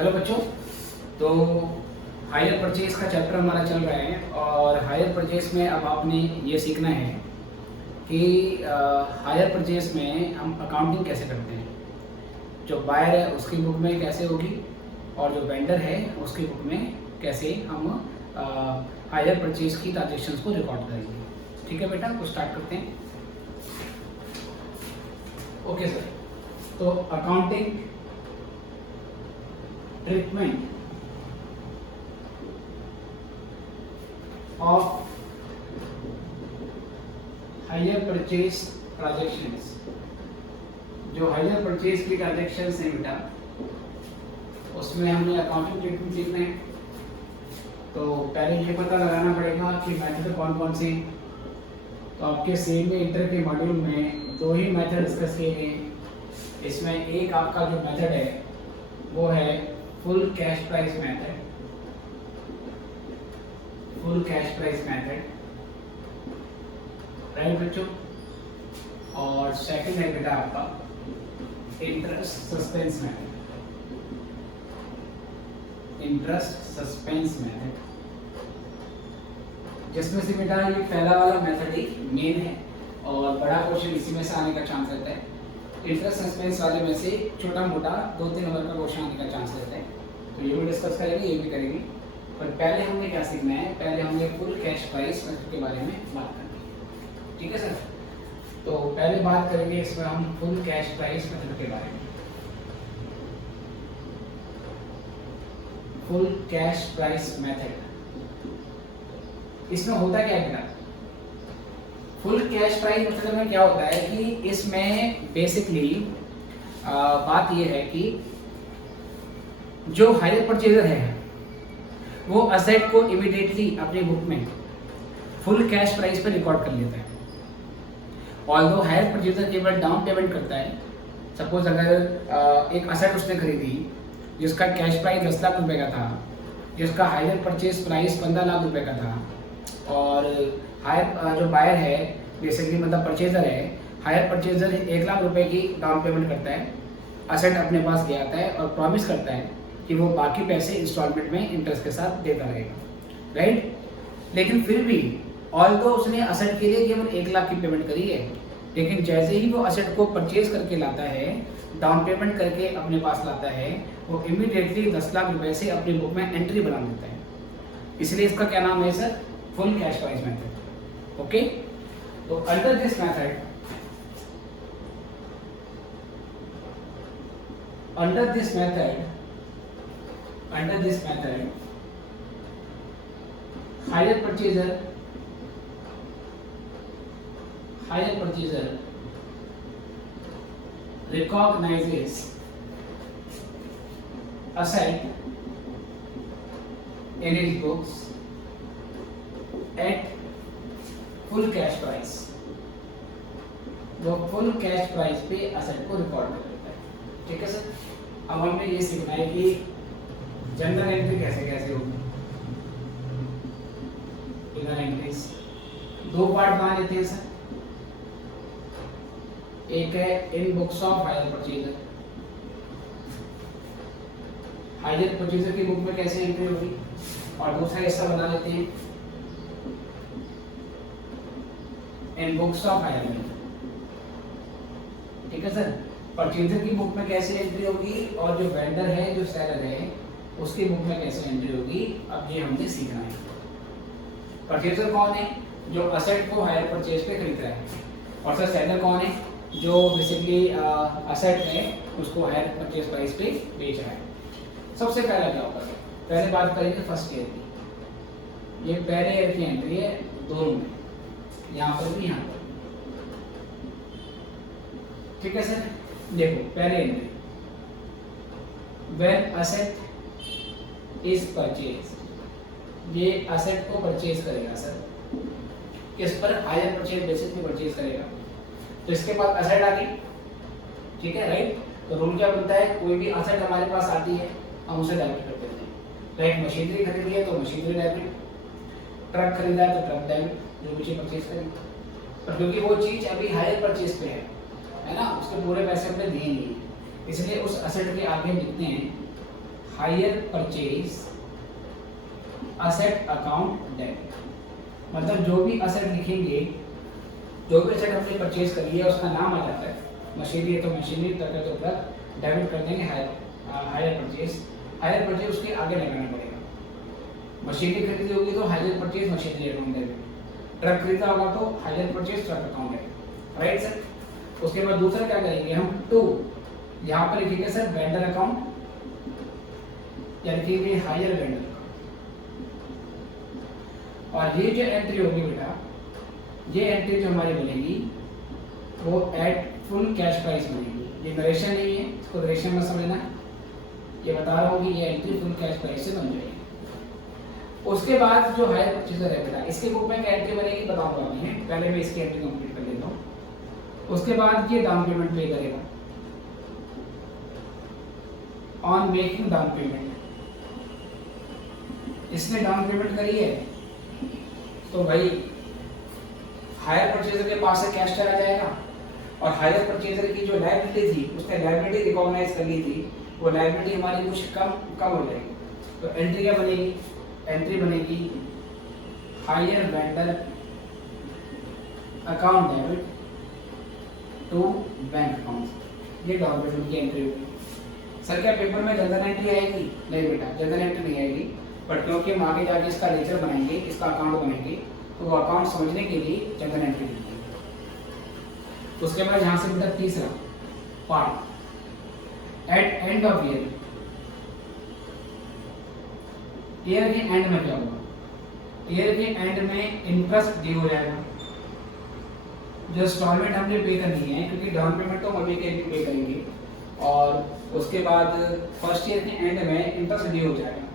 Hello बच्चों। तो hire purchase का चैप्टर हमारा चल रहा है और हायर परचेज में अब आपने ये सीखना है कि हायर परचेज में हम अकाउंटिंग कैसे करते हैं। जो बायर है उसकी बुक में कैसे होगी और जो वेंडर है उसकी बुक में कैसे हम हायर परचेज की ट्रांजेक्शन्स को रिकॉर्ड करेंगे। ठीक है बेटा, तो स्टार्ट करते हैं। ओके सर, तो accounting treatment of hire purchase transactions. जो हायर परचेज की ट्रांजैक्शंस हैं बेटा, उसमें हमने अकाउंटिंग ट्रीटमेंट सीखना है। तो पहले ये पता लगाना पड़ेगा कि मेथड कौन कौन से हैं। तो आपके सेम में इंटर के मॉड्यूल में दो ही मेथड डिस्कस किए गए। इसमें एक आपका जो मेथड है वो है full cash price method, full cash price method, right बच्चों। और सेकंड है बेटा आपका interest suspense method, interest suspense method, जिसमें से बेटा ये पहला वाला मेथड ही मेन है और बड़ा क्वेश्चन इसी में से आने का चांस रहता है। इंटरेस्ट सस्पेंस वाले में से छोटा मोटा 2-3 नंबर का क्वेश्चन आने का चांस रहता है। तो ये भी डिस्कस करेंगे, ये भी करेंगे। पर पहले हमने क्या सीखना है, पहले हमने फुल कैश प्राइस मेथड के बारे में बात करनी है। ठीक है सर, तो पहले बात करेंगे इसमें हम फुल कैश प्राइस मेथड के बारे में। फुल कैश प्राइस मेथड, इसमें होता क्या है बेटा? फुल कैश प्राइस मेथड में क्या होता है कि इसमें बेसिकली बात यह है कि जो हायर परचेजर है वो असेट को इमीडिएटली अपनी बुक में फुल कैश प्राइस पर रिकॉर्ड कर लेता है। ऑल्दो हायर परचेजर केवल डाउन पेमेंट करता है। सपोज अगर एक असेट उसने खरीदी जिसका कैश प्राइस 10 लाख रुपए का था, जिसका हायर परचेज प्राइस 15 लाख रुपए का था, और हायर जो बायर है बेसिकली मतलब परचेजर है, हायर परचेजर 1 लाख रुपए की डाउन पेमेंट करता है, असेट अपने पास ले आता है और प्रॉमिस करता है कि वो बाकी पैसे इंस्टॉलमेंट में इंटरेस्ट के साथ देता रहेगा, राइट। लेकिन फिर भी ऑल्दो उसने असेट के लिए केवल 1 लाख की पेमेंट करी है, लेकिन जैसे ही वो असेट को परचेज करके लाता है, डाउन पेमेंट करके अपने पास लाता है, वो इमीडिएटली 10 लाख रुपए से अपनी बुक में एंट्री बना देता है। इसलिए इसका क्या नाम है sir? Full cash price method. Okay, तो under this method, under this method hire purchaser recognizes asset in his books at full cash price। वो फुल कैश प्राइस पे असेट को रिकॉर्ड कर लेता है। ठीक है सर, अब हमें ये सीखना है कि जनरल एंट्री कैसे कैसे होगी। जनरल एंट्रीज दो पार्ट बना लेते हैं सर। एक है in books of hire purchaser, hire purchaser की बुक में कैसे एंट्री होगी, और दूसरा हिस्सा बना लेते हैं इन बुक्स ऑफ हायर वेंडर। ठीक है सर, परचेजर की बुक में कैसे एंट्री होगी और जो वेंडर है, जो सेलर है, उसकी बुक में कैसे एंट्री होगी, अब ये हमने सीखना है। परचेजर कौन है? जो असेट को हायर परचेज पे खरीद रहा है, और सर सेलर कौन है? जो बेसिकली असेट है उसको हायर परचेज प्राइस पे बेच रहा है। सबसे पहला क्या होगा? पहले बात करेंगे फर्स्ट ईयर की। ये पहले ईयर की एंट्री है दोनों में, यहाँ पर भी, यहाँ पर। ठीक है सर, देखो पहले entry, when asset is purchase, ये असेट को परचेज करेगा सर, किस पर? हायर परचेज बेसिस पे परचेज करेगा। तो इसके बाद असेट आ गई, ठीक है, राइट। तो रूल क्या बनता है? कोई भी असेट हमारे पास आती है हम उसे डेबिट कर देते हैं। राइट, मशीनरी खरीदी है तो मशीनरी डेबिट, ट्रक खरीदा है तो ट्रक डेबिट, जो भी चीज परचेज करेंगे। पर क्योंकि वो चीज अभी हायर परचेज पे है ना, उसके पूरे पैसे हमने दिए नहीं, इसलिए उस असेट के आगे लिखते हैं higher purchase asset account debit, मतलब जो भी असेट लिखेंगे, जो भी असेट हमने परचेज करी है उसका नाम आ जाता है, मशीनरी है तो मशीनरी, ट्रक है तो ट्रक, डेबिट कर देंगे हायर परचेज। हायर परचेज उसके आगे लगाना पड़ेगा। मशीनरी खरीदी होगी तो hire purchase machinery account debit, truck खरीदा होगा तो hire purchase truck account debit, right sir. उसके बाद दूसरा क्या करेंगे हम, टू, यहाँ पर लिखेंगे सर वेंडर अकाउंट, या लिखेंगे हायर वेंडर। और ये जो एंट्री होगी बेटा, ये एंट्री जो हमारी बनेगी वो एट फुल कैश प्राइस बनेगी। ये नरेशन नहीं है, इसको नरेशन मत समझना, ये बता रहा हूँ कि ये एंट्री फुल कैश प्राइस से बन जाएगी। उसके बाद जो हायर परचेजर है बेटा, इसके बुक में क्या एंट्री बनेगी बताऊंगा मैं, पहले मैं इसकी एंट्री कंप्लीट कर लेता हूँ। उसके बाद ये डाउन पेमेंट पे करेगा, ऑन मेकिंग डाउन पेमेंट, इसने डाउन पेमेंट करी है तो भाई हायर परचेजर के पास से कैश चला जाएगा, और हायर परचेजर की जो लायबिलिटी थी उसने लायबिलिटी रिकॉग्नाइज कर ली थी, वो लायबिलिटी हमारी कुछ कम हो जाएगी। तो एंट्री क्या बनेगी, एंट्री बनेगी hire vendor account debit to bank account, ये डाउन पेमेंट की एंट्री होगी। सर क्या पेपर में जनरल एंट्री आएगी? नहीं बेटा, जनरल एंट्री नहीं आएगी, बट क्योंकि हम आगे जाके इसका लेजर बनाएंगे, इसका अकाउंट बनाएंगे, तो वो अकाउंट समझने के लिए जनरल एंट्री होगी। उसके बाद यहाँ से बेटा तीसरा part, at end of year, year के एंड में क्या होगा, ईयर के एंड में इंटरेस्ट ड्यू हो जाएगा, जो इंस्टॉलमेंट हमने पे करनी है, क्योंकि डाउन पेमेंट तो हम अभी के पे करेंगे, और उसके बाद फर्स्ट ईयर के एंड में इंटरेस्ट ड्यू हो जाएगा।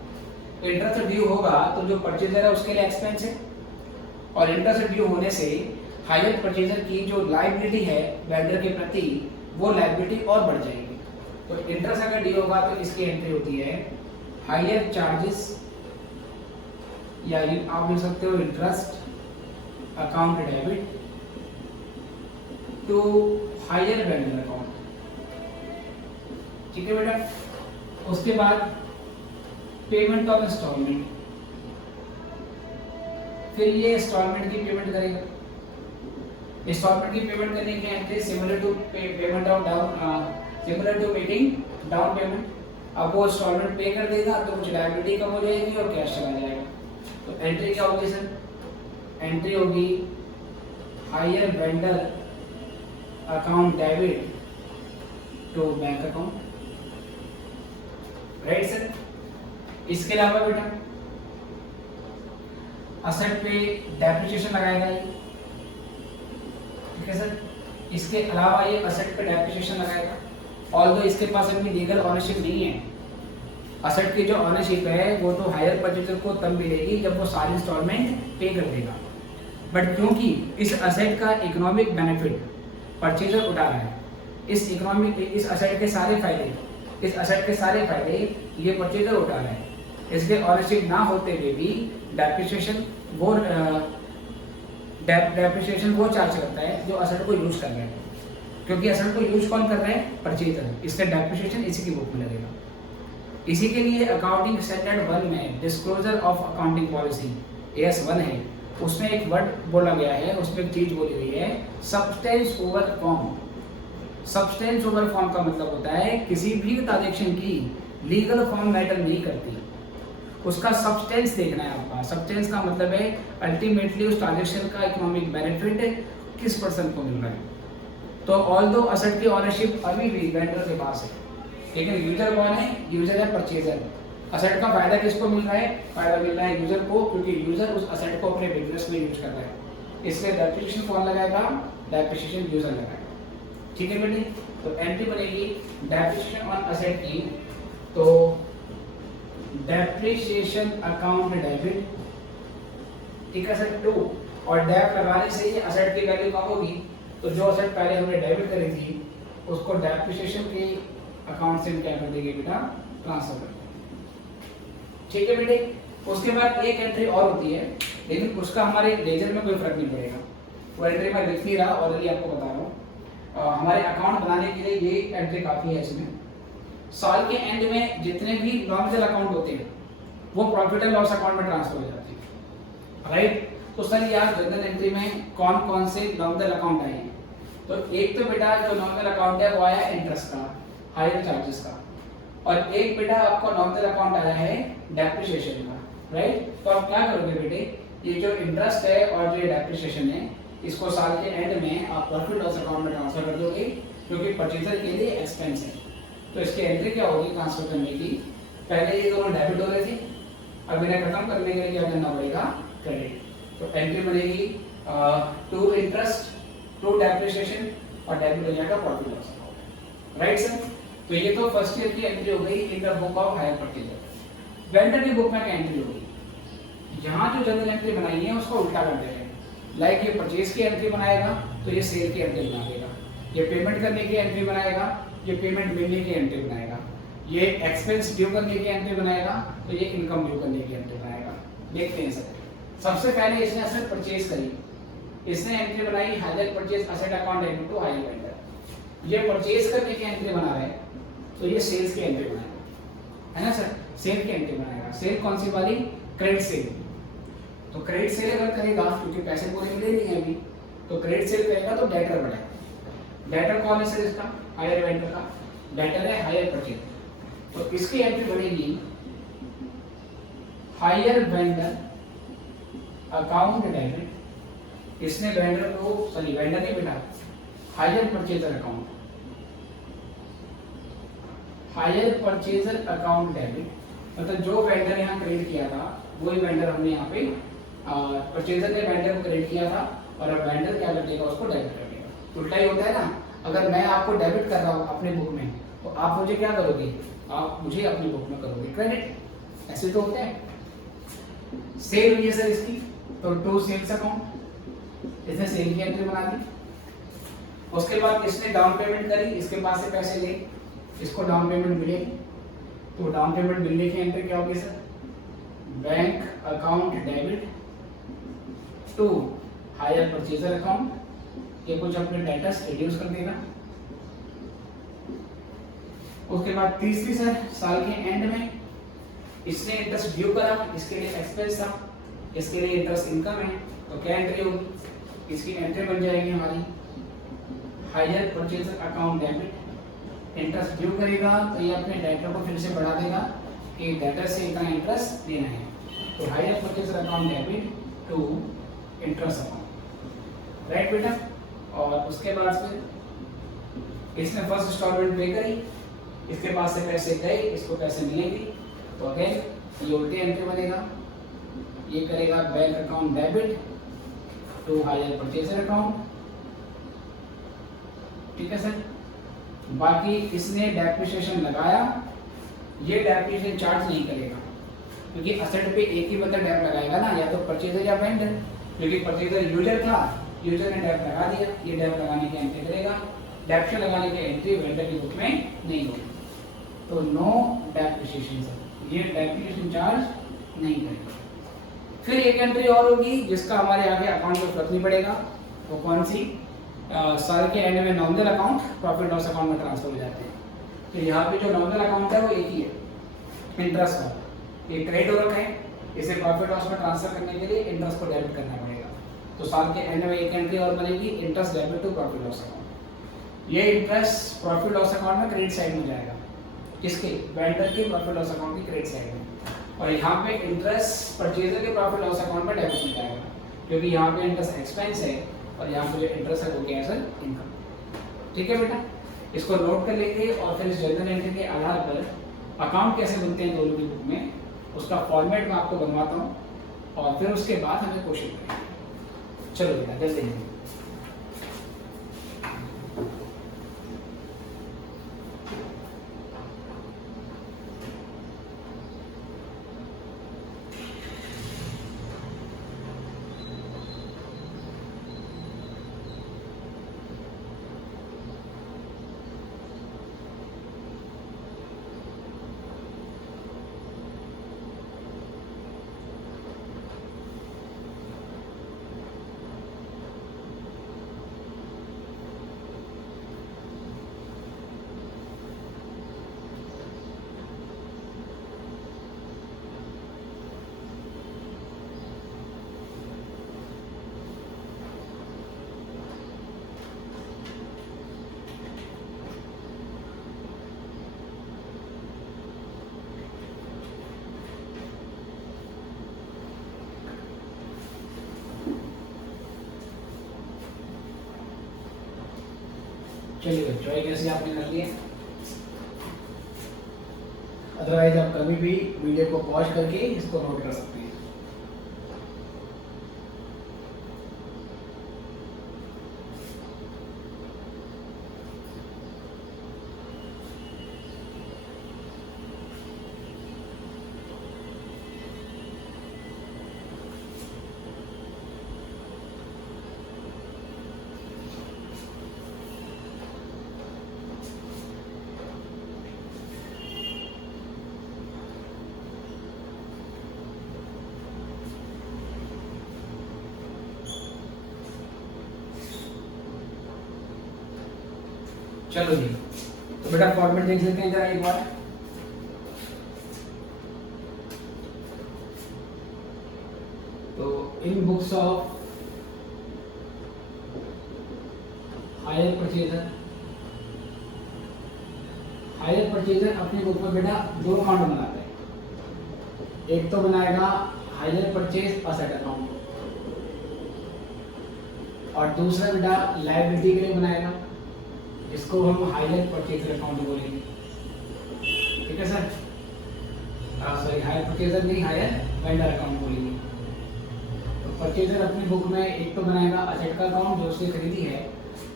तो इंटरेस्ट ड्यू होगा तो जो परचेजर है उसके लिए एक्सपेंस है, और इंटरेस्ट ड्यू होने से हायर परचेजर की जो लायबिलिटी है वेंडर के प्रति, वो लायबिलिटी और बढ़ जाएगी। तो इंटरेस्ट अगर ड्यू होगा तो इसकी एंट्री होती है हायर चार्जेस, या आप लिख सकते हो interest account debit to hire vendor account, ठीक है बेटा। उसके बाद पेमेंट ऑफ इंस्टॉलमेंट, फिर ये इंस्टॉलमेंट की पेमेंट करेगा। इंस्टॉलमेंट की पेमेंट करने की entry similar to payment of down, similar to making down payment. अब वो इंस्टॉलमेंट पे कर देगा तो कुछ लायबिलिटी कम हो जाएगी और कैश चला जाएगा। तो एंट्री क्या होगी सर, एंट्री होगी hire vendor account debit to bank account, right sir. इसके अलावा बेटा असेट पे डेप्रिसिएशन लगाएगा ये, ठीक है सर। इसके अलावा ये असेट पे डेप्रिसिएशन लगाएगा, ऑल्दो इसके पास अपनी लीगल ऑनरशिप नहीं है। असेट की जो ऑनरशिप है वो तो हायर परचेजर को तब मिलेगी जब वो सारी इंस्टॉलमेंट पे कर देगा, बट क्योंकि इस असेट का इकोनॉमिक बेनिफिट परचेजर उठा रहा है, इस असेट के सारे फायदे ये परचेजर उठा रहा है, इसके ऑनरशिप ना होते हुए भी डेप्रिसिएशन वो चार्ज करता है जो असेट को यूज कर रहा है, क्योंकि असेट को यूज कौन कर रहा है, परचेजर, इससे डेप्रिसिएशन इसी की बुक में लगेगा। इसी के लिए अकाउंटिंग स्टैंडर्ड 1 में disclosure of accounting policy AS1 है, उसमें एक वर्ड बोला गया है, उसमें एक चीज बोली गई है substance over form. Substance over form का मतलब होता है किसी भी ट्रांजैक्शन की लीगल फॉर्म मैटर नहीं करती, उसका सब्सटेंस देखना है आपका। सब्सटेंस का मतलब है अल्टीमेटली उस ट्रांजैक्शन का इकोनॉमिक बेनिफिट किस पर्सन को मिल रहा है। तो ऑल्दो असेट की ऑनरशिप अभी भी वेंडर के पास है, लेकिन यूजर कौन है, यूजर है परचेजर। असेट का फायदा किसको मिल रहा है, फायदा मिल रहा है यूजर को, क्योंकि यूजर उस असेट को अपने बिजनेस में यूज कर रहा है। इसलिए डेप्रिसिएशन कौन लगाएगा, डेप्रिसिएशन यूजर लगाएगा, ठीक है बेटे। तो एंट्री बनेगी डेप्रिसिएशन ऑन असेट की, तो डेप्रिसिएशन अकाउंट डेबिट, ठीक है सर, 2, और डेप लगाने से ही असेट की वैल्यू कम होगी, तो जो असेट पहले हमने डेबिट करी थी उसको डेप्रिसिएशन के अकाउंट से क्या कर देंगे बेटा, ट्रांसफर कर देंगे, ठीक है बेटे। उसके बाद एक एंट्री और होती है, लेकिन उसका हमारे लेजर में कोई फर्क नहीं पड़ेगा, वो एंट्री मैं लिख नहीं रहा, ऑलरेडी आपको बता रहा हूँ। हमारे अकाउंट बनाने के लिए ये एंट्री काफ़ी है। इसमें साल के एंड में जितने भी नॉमिनल अकाउंट होते हैं वो प्रॉफिट एंड लॉस अकाउंट में ट्रांसफर हो जाते हैं, राइट। तो सर यार जनरल एंट्री में कौन कौन से नॉमिनल अकाउंट आए हैं? तो एक तो बेटा जो नॉमिनल अकाउंट है वो आया इंटरेस्ट का, हायर चार्जेस का, और एक बेटा आपको नॉमिनल अकाउंट आया है डेप्रिसिएशन का, राइट। तो आप क्या करोगे बेटे, ये जो इंटरेस्ट है और जो ये डेप्रिसिएशन है इसको साल के एंड में आप प्रॉफिट लॉस अकाउंट में ट्रांसफर कर दोगे, क्योंकि परचेजर के लिए एक्सपेंस है। तो इसकी एंट्री क्या होगी ट्रांसफर करने की, पहले ये दोनों डेबिट हो रहे थे, अब इन्हें खत्म करने के लिए क्या करना पड़ेगा, क्रेडिट। तो एंट्री बनेगी टू इंटरेस्ट टू डेप्रिसिएशन और डेबिट हो जाएगा profit loss account, right sir. तो ये तो फर्स्ट ईयर की एंट्री हो गई in the book of hire purchaser. Vendor की बुक में क्या एंट्री होगी, यहाँ जो जनरल एंट्री बनाई है उसको उल्टा कर देंगे। लाइक ये परचेज की एंट्री बनाएगा तो ये सेल की एंट्री बना देगा, ये पेमेंट करने की एंट्री बनाएगा, ये पेमेंट मिलने की एंट्री बनाएगा, ये एक्सपेंस ड्यू करने की एंट्री बनाएगा तो ये इनकम ड्यू करने की एंट्री बनाएगा। देखते हैं सर, सबसे पहले इसने असेट परचेज करी, इसने एंट्री बनाई hire purchase asset account debit to hire vendor. ये परचेज करने की एंट्री बना रहे हैं तो ये सेल्स की एंट्री बनाएगा, है ना सर, सेल की एंट्री बनाएगा। सेल कौन सी वाली, क्रेडिट सेल। तो क्रेडिट सेल अगर करेगा क्योंकि पैसे पूरे मिले नहीं है अभी, तो क्रेडिट सेल करेगा तो डेटर बढ़ेगा। डेटर कौन है सर इसका, हायर वेंडर का, डेटर है हायर परचेज। तो इसकी एंट्री बनेगी हायर वेंडर अकाउंट डेबिट, इसने वेंडर को, सॉरी वेंडर नहीं बेटा, hire purchaser account, hire purchaser account debit, मतलब जो वेंडर यहाँ क्रेडिट किया था वही वेंडर हमने यहाँ पे परचेजर ने वेंडर को क्रेडिट किया था, और अब वेंडर क्या कर देगा, उसको डेबिट कर देगा। उल्टा ही होता है ना, अगर मैं आपको डेबिट कर रहा हूँ अपने बुक में तो आप मुझे क्या करोगे, आप मुझे अपनी बुक में करोगे क्रेडिट, ऐसे तो होता है। सेल हुई है सर इसकी, तो टू सेल्स अकाउंट, इसने सेल की एंट्री बना दी। उसके बाद इसने डाउन पेमेंट करी, इसके पास से पैसे ले, इसको डाउन पेमेंट मिलेगी, तो डाउन पेमेंट मिलने की एंट्री क्या होगी sir, bank account debit to hire purchaser account, ये कुछ अपने डेटर्स रिड्यूस कर देगा। उसके बाद तीसरी सर, साल के एंड में इसने इंटरेस्ट ड्यू करा, इसके लिए एक्सपेंस था, इसके लिए इंटरेस्ट इनकम है, तो क्या एंट्री होगी, इसकी एंट्री बन जाएगी हमारी hire purchaser account debit. Interest due करेगा तो ये अपने डेटर को फिर से बढ़ा देगा कि डेटर से इतना इंटरेस्ट देना है, तो hire purchaser account debit to interest account, right बेटा। और उसके बाद फिर इसने फर्स्ट इंस्टॉलमेंट पे करी, इसके पास से पैसे गए, इसको पैसे मिलेंगे, तो अगेन ये उल्टी एंट्री बनेगा, ये करेगा bank account debit to hire purchaser account, ठीक है सर। बाकी इसने डेप्रिसिएशन लगाया, ये डेप्रिसिएशन चार्ज नहीं करेगा क्योंकि असेट पे एक ही बंदा डेप लगाएगा ना, या तो परचेजर या वेंडर, क्योंकि परचेजर यूजर था, यूजर ने डेप लगा दिया, ये डेप लगाने की एंट्री करेगा, डेप्शन लगाने की एंट्री वेंडर की बुक में नहीं होगी, तो नो डेप्रिसिएशन सर, ये डेप्रिसिएशन चार्ज नहीं करेगा। फिर एक एंट्री और होगी जिसका हमारे आगे अकाउंट में फर्क नहीं पड़ेगा, वो कौन सी, साल के एंड में nominal account profit loss account में ट्रांसफर हो जाते हैं। तो यहाँ पे जो नॉमिनल अकाउंट है वो एक ही है, इंटरेस्ट का, ये क्रेडिट हो रखा है, इसे प्रॉफिट लॉस में ट्रांसफर करने के लिए इंटरेस्ट को डेबिट करना पड़ेगा। तो साल के एंड में एक एंट्री और बनेगी, interest debit to profit loss account. ये इंटरेस्ट प्रॉफिट लॉस अकाउंट में क्रेडिट साइड में जाएगा, किसके, वेंडर के प्रॉफिट लॉस अकाउंट की क्रेडिट साइड में, और यहाँ पे इंटरेस्ट परचेजर के प्रॉफिट लॉस अकाउंट में डेबिट में जाएगा, क्योंकि यहाँ पे इंटरेस्ट एक्सपेंस है और यहाँ पे जो इंटरेस्ट है वो क्या है सर, इनकम। ठीक है बेटा, इसको नोट कर लेंगे और फिर इस जनरल एंट्री के आधार पर अकाउंट कैसे बनते हैं दोनों की बुक में, उसका फॉर्मेट मैं आपको बनवाता हूँ, और फिर उसके बाद हमें क्वेश्चन करेंगे। चलो बेटा जल्दी। चलिए बच्चों, एक ऐसे आपने कर लिए। अदरवाइज आप कभी भी वीडियो को पॉज करके इसको नोट कर सकते हैं। चलो जी, तो बेटा फॉर्मेट देख लेते हैं जरा एक बार। तो in books of hire purchaser, hire purchaser अपनी बुक में बेटा दो अकाउंट बनाते हैं। एक तो बनाएगा हायर परचेज असेट अकाउंट, और दूसरा बेटा लायबिलिटी के लिए बनाएगा, इसको हम हायर परचेजर अकाउंट बोलेंगे। ठीक है सर, सॉरी हायर परचेजर नहीं, हायर वेंडर अकाउंट बोलेंगे। तो परचेजर अपनी बुक में एक तो बनाएगा असेट का अकाउंट जो उसने खरीदी है,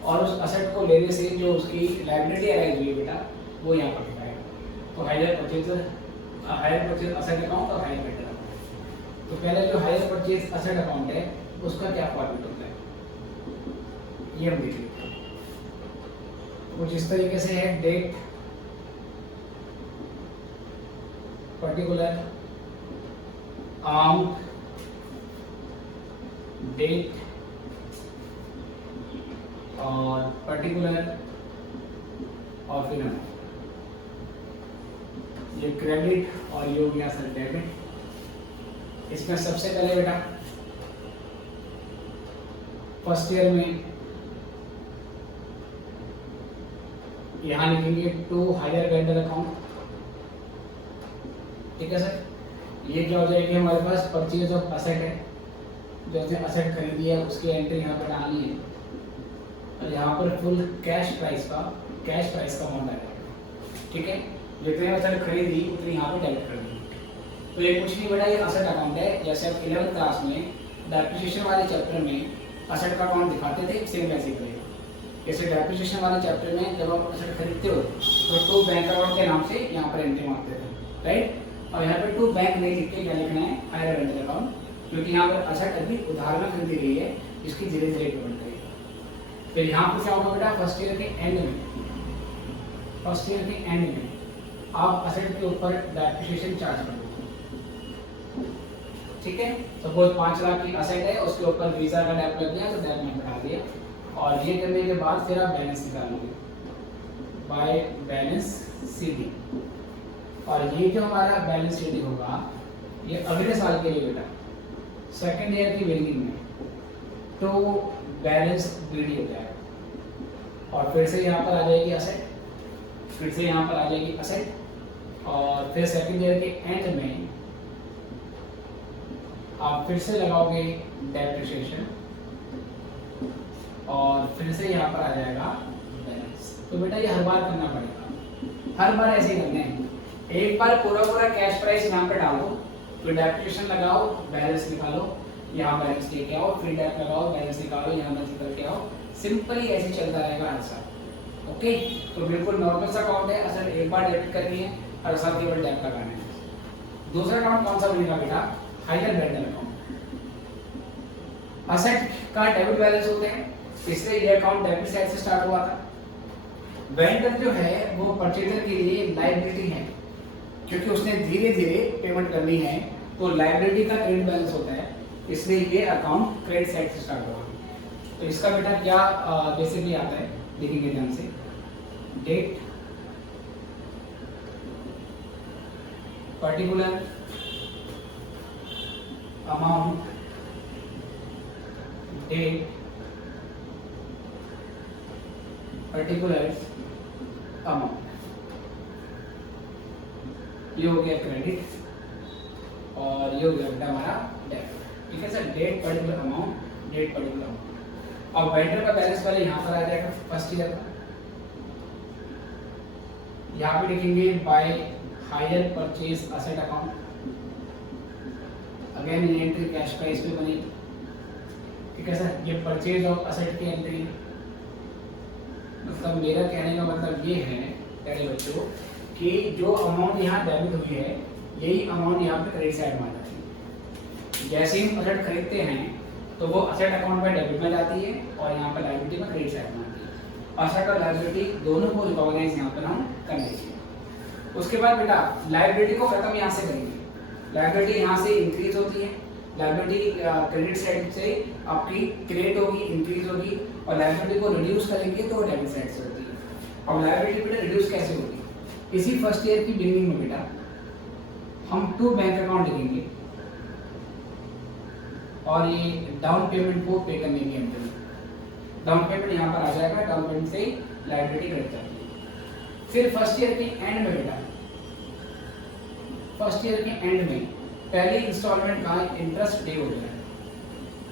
और उस असेट को लेने से जो उसकी लायबिलिटी अराइज हुई है बेटा वो यहाँ पर दिखाएगा। तो हायर परचेज असेट अकाउंट और हायर वेंडर अकाउंट। तो पहले जो हायर परचेज असेट अकाउंट है उसका क्या फॉर्मेट होता है ये हम देख लेते हैं। कुछ इस तरीके से है, डेट, पर्टिकुलर, अमाउंट, डेट और पर्टिकुलर और फिर अमाउंट। ये क्रेडिट और ये हो गया सर डेबिट। इसमें सबसे पहले बेटा फर्स्ट ईयर में यहाँ लिखेंगे टू हायर वेंडर अकाउंट। ठीक है सर, ये क्या हो जाएगी हमारे पास परचेज ऑफ असेट है, जो उसने असेट खरीदी है उसकी एंट्री यहाँ पर डालनी है, और यहाँ पर फुल कैश प्राइस का अमाउंट आएगा। ठीक है, जितने असेट खरीदी उतनी यहाँ पर डेबिट कर दी। तो ये कुछ नहीं बेटा, ये असेट अकाउंट है। जैसे आप 11th क्लास में डेप्रिसिएशन वाले चैप्टर में असेट का अकाउंट दिखाते थे, सेम वैसे करेगा। जैसे डेप्रिसिएशन वाले चैप्टर में जब आप असेट खरीदते हो तो टू बैंक अकाउंट के नाम से यहाँ पर एंट्री मारते थे, राइट। और यहाँ पे टू बैंक नहीं लिख के क्या लिखना है, हायर वेंडर अकाउंट, क्योंकि यहाँ पर असेट अभी उधार में खरीदी गई है, इसकी धीरे धीरे पेमेंट करेगी। फिर यहाँ पर क्या होगा बेटा, फर्स्ट ईयर के एंड में आप असेट के ऊपर डेप्रिसिएशन चार्ज करोगे। ठीक है, सपोज 5 लाख की असेट है, उसके ऊपर वीजा का डेप लग गया तो डेप में बढ़ा दिया, और ये करने के बाद फिर आप बैलेंस निकालोगे बाय बैलेंस शीट। और ये जो हमारा बैलेंस शीट होगा ये अगले साल के लिए बेटा सेकेंड ईयर की बिल्डिंग में तो बैलेंस बीडी हो जाएगा, और फिर से यहाँ पर आ जाएगी असेट, फिर से यहाँ पर आ जाएगी असेट, और फिर सेकेंड ईयर के एंड में आप फिर से लगाओगे डेप्रिसिएशन, और फिर से यहाँ पर आ जाएगा बैलेंस। तो बेटा ये हर बार करना पड़ेगा, हर बार ऐसे ही करने हैं। एक बार पूरा कैश प्राइस यहाँ पे डालो, फिर डेप्रिसिएशन लगाओ, बैलेंस निकालो, यहाँ बैलेंस लेके आओ, फिर डेप लगाओ, बैलेंस निकालो, यहाँ बैलेंस करके आओ। सिंपली ऐसे चलता रहेगा हर साल। ओके, तो बिल्कुल नॉर्मल सा अकाउंट है, असल एक बार डेबिट करनी है, हर साल केवल डेप लगाना है। दूसरा अकाउंट कौन सा बनेगा बेटा, हायर वेंडर अकाउंट। असेट का डेबिट बैलेंस होते हैं, इसलिए ये अकाउंट डेबिट साइड से स्टार्ट हुआ था। वेंडर जो है वो परचेजर के लिए लायबिलिटी है, क्योंकि उसने धीरे धीरे पेमेंट करनी है, तो लायबिलिटी का क्रेडिट बैलेंस होता है, इसलिए ये अकाउंट क्रेडिट साइड से स्टार्ट हुआ। तो इसका बेटा क्या बेसिकली आता है, देखेंगे ध्यान से। Date, particular, amount, date, particulars, amount, ये हो गया क्रेडिट, और ये हो गया बेटा हमारा डेबिट। ठीक है sir, date, particular amount, date, particular amount. अब वेंडर का बैलेंस वाले यहाँ पर आ जाएगा फर्स्ट ईयर का, यहाँ पे लिखेंगे by hire purchase asset account, again ये एंट्री कैश प्राइस पे बनी, ठीक है सर। ये परचेज ऑफ असेट की एंट्री, मतलब मेरा कहने का मतलब ये है प्यारे बच्चों कि जो अमाउंट यहाँ डेबिट हुई है यही अमाउंट यहाँ पे क्रेडिट साइड में आ जाती है। जैसे ही हम असेट खरीदते हैं तो वो असेट अकाउंट में डेबिट में जाती है और यहाँ पर लायबिलिटी में क्रेडिट साइड में आती है। असेट और लायबिलिटी दोनों को रिकॉग्नाइज यहाँ पर हम कर लेंगे। उसके बाद बेटा लायबिलिटी को खत्म यहाँ से करेंगे। लायबिलिटी यहाँ से इंक्रीज होती है, लायबिलिटी क्रेडिट साइड से आपकी क्रिएट होगी, इंक्रीज होगी, और लायबिलिटी को रिड्यूस करेंगे तो डेबिट साइड से होती है। और लायबिलिटी बेटा रिड्यूस कैसे होगी? इसी फर्स्ट ईयर की बिगिनिंग में बेटा हम 2 बैंक अकाउंट लिखेंगे और ये डाउन पेमेंट को पे करने की एंट्री, डाउन पेमेंट यहाँ पर आ जाएगा, डाउन पेमेंट से लायबिलिटी कट जाती है। फिर फर्स्ट ईयर के एंड में बेटा, फर्स्ट ईयर के एंड में पहली इंस्टॉलमेंट का इंटरेस्ट डे हो गया,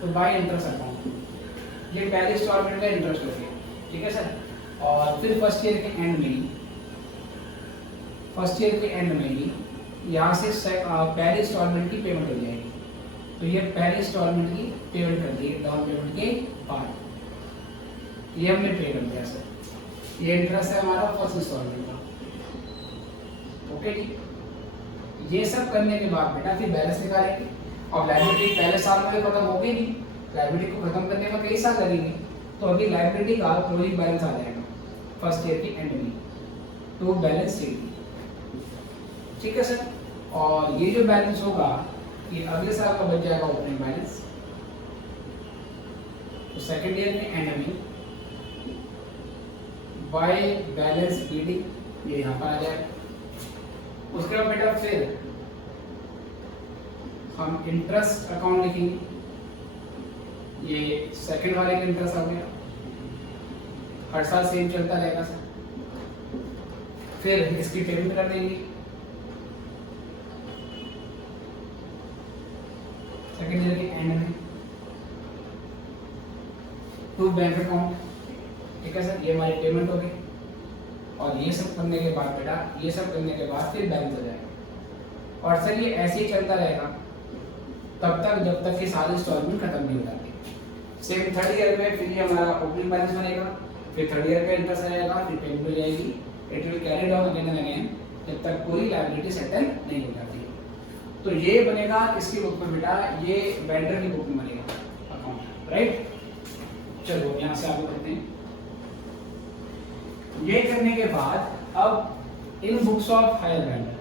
तो बाय इंटरेस्ट अकाउंट, ये पहले इंस्टॉलमेंट का इंटरेस्ट हो गया, ठीक है सर। और फिर फर्स्ट ईयर के एंड में, फर्स्ट ईयर के एंड में ही यहाँ से पहले इंस्टॉलमेंट की पेमेंट हो जाएगी, तो ये पहले इंस्टॉलमेंट की पेमेंट कर दी डाउन पेमेंट के बाद, ये हमने पे कर दिया सर। ये इंटरेस्ट है हमारा फर्स्ट इंस्टॉलमेंट का, ओके जी। ये सब करने के बाद बेटा फिर बैलेंस निकालेंगे, और लायबिलिटी पहले साल में खत्म होगी नहीं, लायबिलिटी को खत्म करने में कई साल लगेंगे, तो अभी लायबिलिटी का क्लोजिंग बैलेंस आ जाएगा फर्स्ट ईयर के एंड में, तो बैलेंस शीट, ठीक है सर। और ये जो बैलेंस होगा ये अगले साल का बच जाएगा ओपनिंग बैलेंस, तो सेकेंड ईयर के एंड में बाय बैलेंस रीडिंग ये यहाँ पर आ जाएगा। उसके बाद बेटा फिर हम इंटरेस्ट अकाउंट लिखेंगे, ये सेकंड वाले का इंटरेस्ट आ गया, हर साल सेम चलता रहेगा सर। फिर इसकी पेमेंट कर देंगे सेकंड ईयर के एंड में, 2 बैंक अकाउंट, ठीक है सर। ये हमारी पेमेंट होगी, और ये सब करने के बाद बेटा, ये सब करने के बाद फिर बैलेंस हो जाएगा। और सर ये ऐसे ही चलता रहेगा तब तक जब तक कि सारी इंस्टॉलमेंट खत्म नहीं हो जाती। सेम थर्ड ईयर में फिर ये हमारा ओपनिंग बैलेंस बनेगा, फिर थर्ड ईयर का इंटरेस्ट आएगा, फिर पेमेंट हो जाएगी, it will carry down again and again जब तक पूरी लायबिलिटी सेटल नहीं हो जाती। तो ये बनेगा किसकी बुक में बेटा? ये वेंडर की बुक में बनेगा अकाउंट, राइट। चलो यहाँ से आगे बढ़ते हैं। ये करने के बाद अब in books of hire vendor,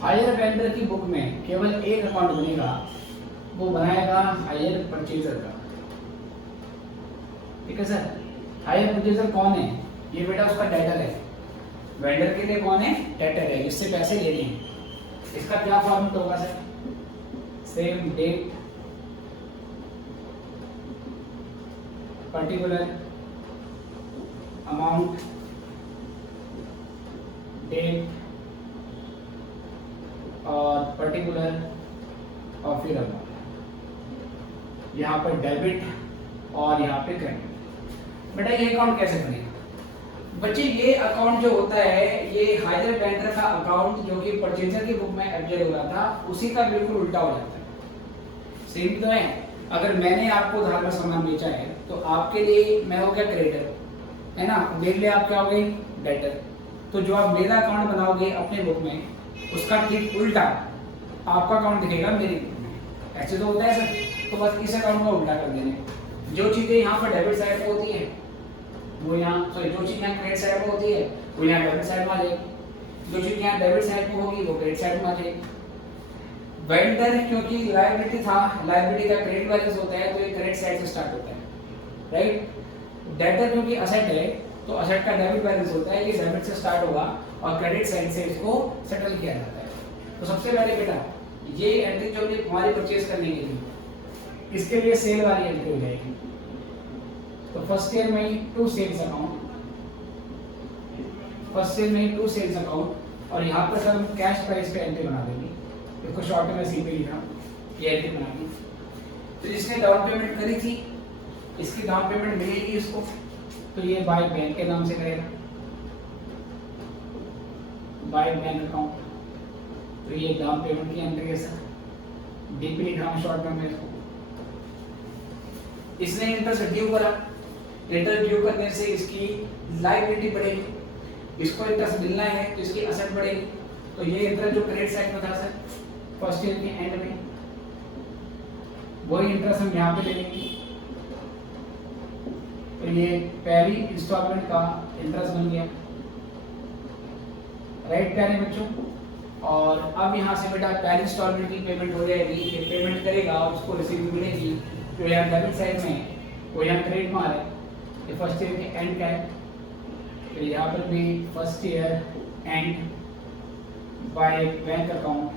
hire vendor की बुक में केवल एक अकाउंट बनेगा, वो बनाएगा हायर परचेजर का, ठीक है सर। हायर परचेजर कौन है? ये बेटा उसका डेटर है, वेंडर के लिए कौन है? डेटर है, जिससे पैसे लेने हैं। इसका क्या फॉर्मेट होगा sir? Same date, particular amount, date और पर्टिकुलर और फिर अमाउंट, यहाँ पर डेबिट और यहाँ पे क्रेडिट। बेटा ये अकाउंट कैसे बनेगा? बच्चे ये अकाउंट जो होता है ये हायर वेंडर का अकाउंट जो कि परचेजर की बुक में अपडेट हो रहा था उसी का बिल्कुल उल्टा हो जाता है। सेम तो है, अगर मैंने आपको उधार में सामान बेचा है तो आपके लिए मैं हो गया क्रेडिटर, है ना, मेरे लिए आप क्या हो गए? डेटर। तो जो आप मेरा अकाउंट बनाओगे अपने बुक में उसका ठीक उल्टा आपका अकाउंट दिखेगा मेरी बुक में। ऐसे तो होता है सर, तो बस इस अकाउंट का उल्टा कर देने। जो चीज़ें यहाँ पर डेबिट साइड पे होती है वो यहाँ, सॉरी जो चीज़ यहाँ क्रेडिट साइड पे होती है वो यहाँ डेबिट साइड में आ जाएगी, जो चीज़ यहाँ डेबिट साइड पे होगी वो क्रेडिट साइड में आ जाएगी। वेंडर क्योंकि लायबिलिटी था, लायबिलिटी का क्रेडिट बैलेंस होता है तो ये क्रेडिट साइड से स्टार्ट होता है, राइट। डेटर क्योंकि असेट है तो असेट का डेबिट बैलेंस होता है, ये डेबिट से स्टार्ट होगा और क्रेडिट साइड से इसको सेटल किया जाता है। तो सबसे पहले बेटा ये एंट्री जो भी हमारी परचेज करने के लिए, इसके लिए सेल वाली एंट्री हो जाएगी। तो फर्स्ट ईयर में ही 2 सेल्स अकाउंट, फर्स्ट ईयर में ही 2 सेल्स अकाउंट, और यहाँ पर सर हम कैश प्राइस पे एंट्री बना देंगे। इसको शॉर्ट में सी पे लिखा, ये एंट्री बना दी। तो जिसने डाउन पेमेंट करी थी इसकी डाउन पेमेंट मिलेगी इसको, तो ये बाय बैंक के नाम से करेगा, बाय बैंक अकाउंट। तो ये डाउन पेमेंट की एंट्री है सर, डीपी लिख रहा हूँ शॉर्ट में इसको। इसने इंटरेस्ट ड्यू करा, इंटरेस्ट ड्यू करने से इसकी लायबिलिटी बढ़ेगी, इसको इंटरेस्ट मिलना है तो इसकी असेट बढ़ेगी। तो ये इंटरेस्ट जो क्रेडिट साइड में था सर फर्स्ट ईयर के एंड में, वही इंटरेस्ट हम यहाँ पे ले लेंगे। तो ये पहली इंस्टॉलमेंट का इंटरेस्ट बन गया, राइट प्यारे बच्चों। और अब यहाँ से बेटा पहली इंस्टॉलमेंट की पेमेंट हो जाएगी, ये पेमेंट करेगा और उसको रिसीव मिलेगी। तो यहाँ डेबिट साइड में वो यहाँ क्रेडिट में आ रहा है, ये फर्स्ट ईयर के एंड का है। तो यहाँ पर भी first year and by bank account,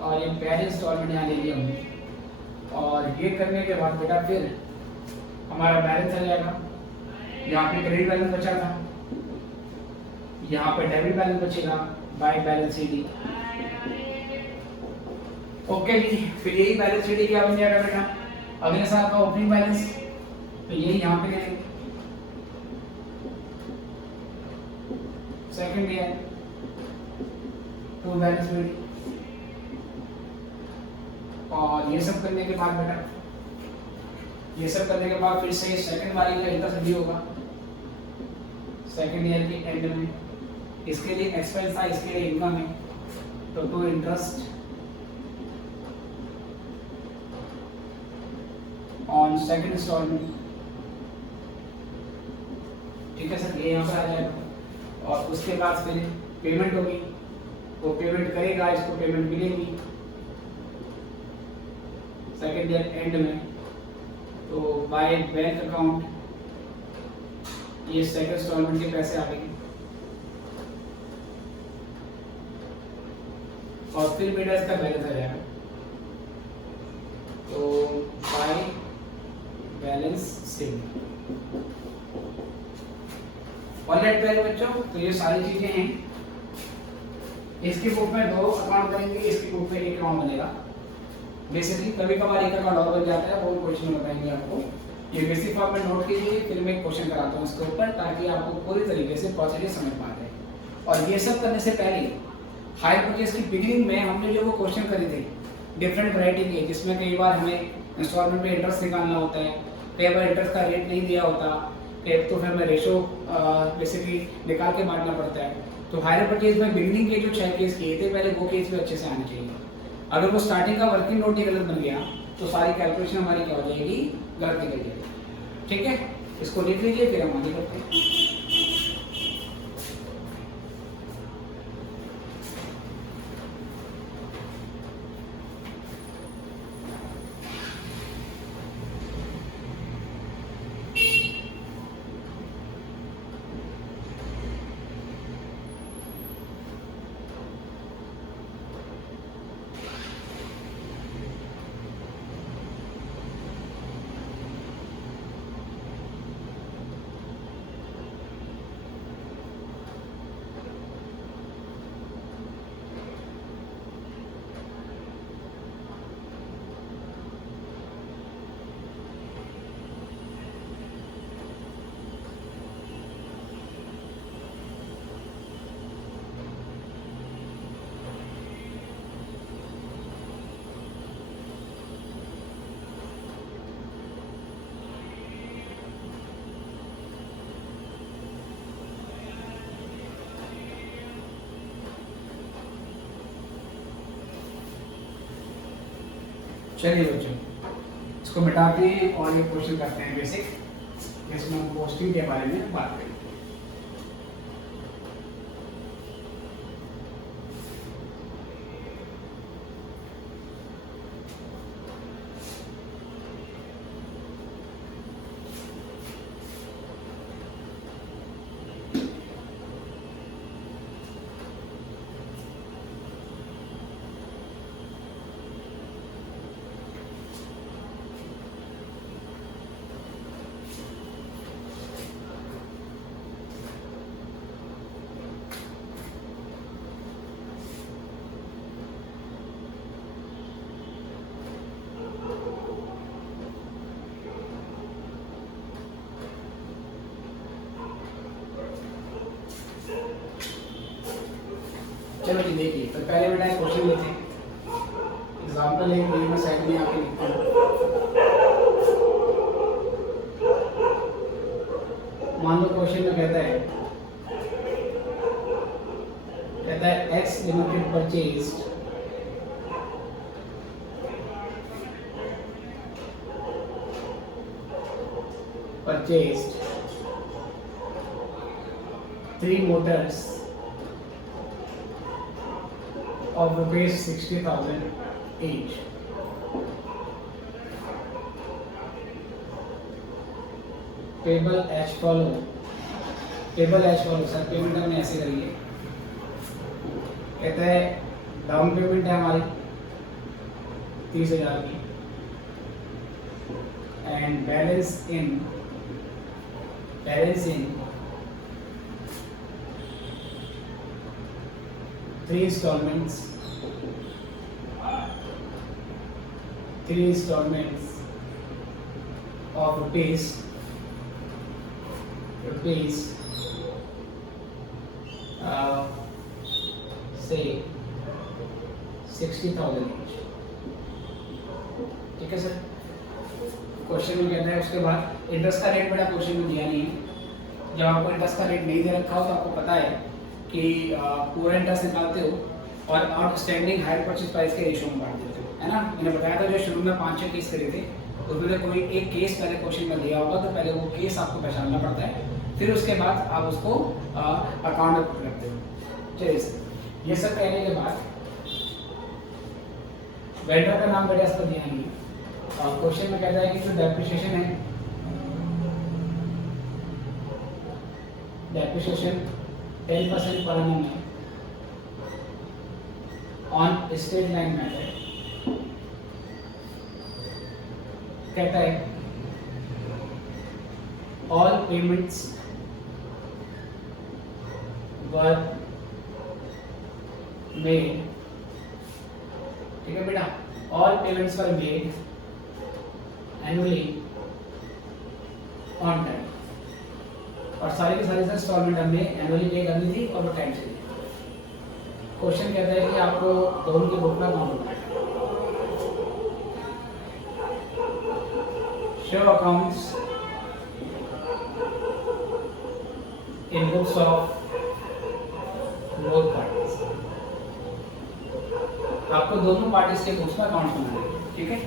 और ये पहले इंस्टॉलमेंट यहाँ ले लिया हमने। और ये करने के बाद बेटा फिर हमारा बैलेंस आ जाएगा, यहाँ पे क्रेडिट बैलेंस बचा था, यहाँ पे डेबिट बैलेंस बचेगा बाय बैलेंस शीट। ओके जी, फिर यही बैलेंस शीट क्या बन जाएगा बेटा अगले साल का ओपनिंग बैलेंस, तो यही यहाँ पे ले लेंगे second year to balance sheet. और ये सब करने के बाद बेटा, ये सब करने के बाद फिर से सेकंड वाली का इंटरेस्ट भी होगा सेकंड ईयर के एंड में। इसके लिए एक्सपेंस था, इसके लिए इनकम है, तो to interest on second instalment. ठीक है सर, ये यहाँ पर आ जाएगा। और उसके बाद फिर पेमेंट होगी, वो पेमेंट करेगा, इसको पेमेंट मिलेगी सेकंड ईयर एंड में। तो बाय बैंक अकाउंट ये सेकंड इंस्टॉलमेंट के पैसे आ गए। और फिर बेटा इसका बैलेंस आ जाएगा, तो बाय बैलेंस शीट। ऑलराइट प्यारे बच्चों, तो ये सारी चीजें हैं। इसकी बुक में 2 अकाउंट बनेंगे, इसकी बुक में 1 अकाउंट बनेगा। बेसिकली कभी कभार 1 अकाउंट और बन जाता है, वो क्वेश्चन बताएंगे आपको। ये बेसिक फॉर्म में नोट कीजिए, फिर मैं क्वेश्चन कराता हूँ इसके ऊपर, ताकि आपको पूरी तरीके से प्रोसीजर समझ पा जाए। और ये सब करने से पहले हायर परचेज की बिगिनिंग में हमने जो वो क्वेश्चन करे थे डिफरेंट वैरायटी के, जिसमें कई बार हमें इंस्टॉलमेंट में इंटरेस्ट निकालना होता है, कई बार इंटरेस्ट का रेट नहीं दिया होता, एक तो फिर हमें रेशो बेसिकली निकाल के बांटना पड़ता है। तो हायर परचेज में बिगिनिंग के जो 6 केस किए थे पहले, वो केस भी अच्छे से आने चाहिए। अगर वो स्टार्टिंग का वर्किंग नोट ही गलत बन गया तो सारी कैलकुलेशन हमारी क्या हो जाएगी, गलत निकल जाएगी। ठीक है, इसको लिख लीजिए, फिर हम आगे बढ़ते हैं। चलिए बच्चों, इसको मिटा के और ये क्वेश्चन करते हैं बेसिक, जिसमें हम पोस्टिंग के बारे में बात करेंगे। चलो जी देखिए, तो पहले बेटा क्वेश्चन लेते हैं। एग्जाम्पल एक मैं साइड में आके लिखता हूँ। मान लो क्वेश्चन में कहता है x limited purchased three motors of rupees 60,000 each. Table as follow. Sir payment हमने ऐसे करी है। कहता है डाउन पेमेंट है हमारी 30,000 की and balance in 3 installments of rupees say 60,000 each। ठीक है सर। क्वेश्चन में कहता है उसके बाद इंटरेस्ट का रेट बेटा क्वेश्चन में दिया नहीं है। जब आपको इंटरेस्ट का रेट नहीं दे रखा हो तो आपको पता है कि पूरा इंटरेस्ट निकालते हो और आउटस्टैंडिंग हायर परचेज प्राइस के रेशियो में बांट देते हो, है ना। मैंने बताया था जो शुरू में 5-6 केस करे थे, उसमें कोई एक केस पहले क्वेश्चन में दिया होगा तो पहले वो केस आपको पहचानना पड़ता है, फिर उसके बाद आप उसको अकाउंट में पुट करते हो। चलिए सर, ये सब कहने के बाद वेंडर का नाम बेटा इसको दिया नहीं। क्वेश्चन में कहता है कि जो डेप्रिसिएशन है, डेप्रिसिएशन 10% पर annum है ऑन स्ट्रेट लाइन मेथड। कहता है ऑल पेमेंट्स वर मेड, ठीक है बेटा, all payments were made annually on time, और सारी की सारी इंस्टॉलमेंट हमने एनुअली पे करनी थी और वो टाइम से दी। क्वेश्चन कहता है कि आपको दोनों के बुक में कौन होता है। Show accounts in books of both parties. आपको दोनों पार्टीज के बुक्स में अकाउंट्स बनाने हैं, ठीक है।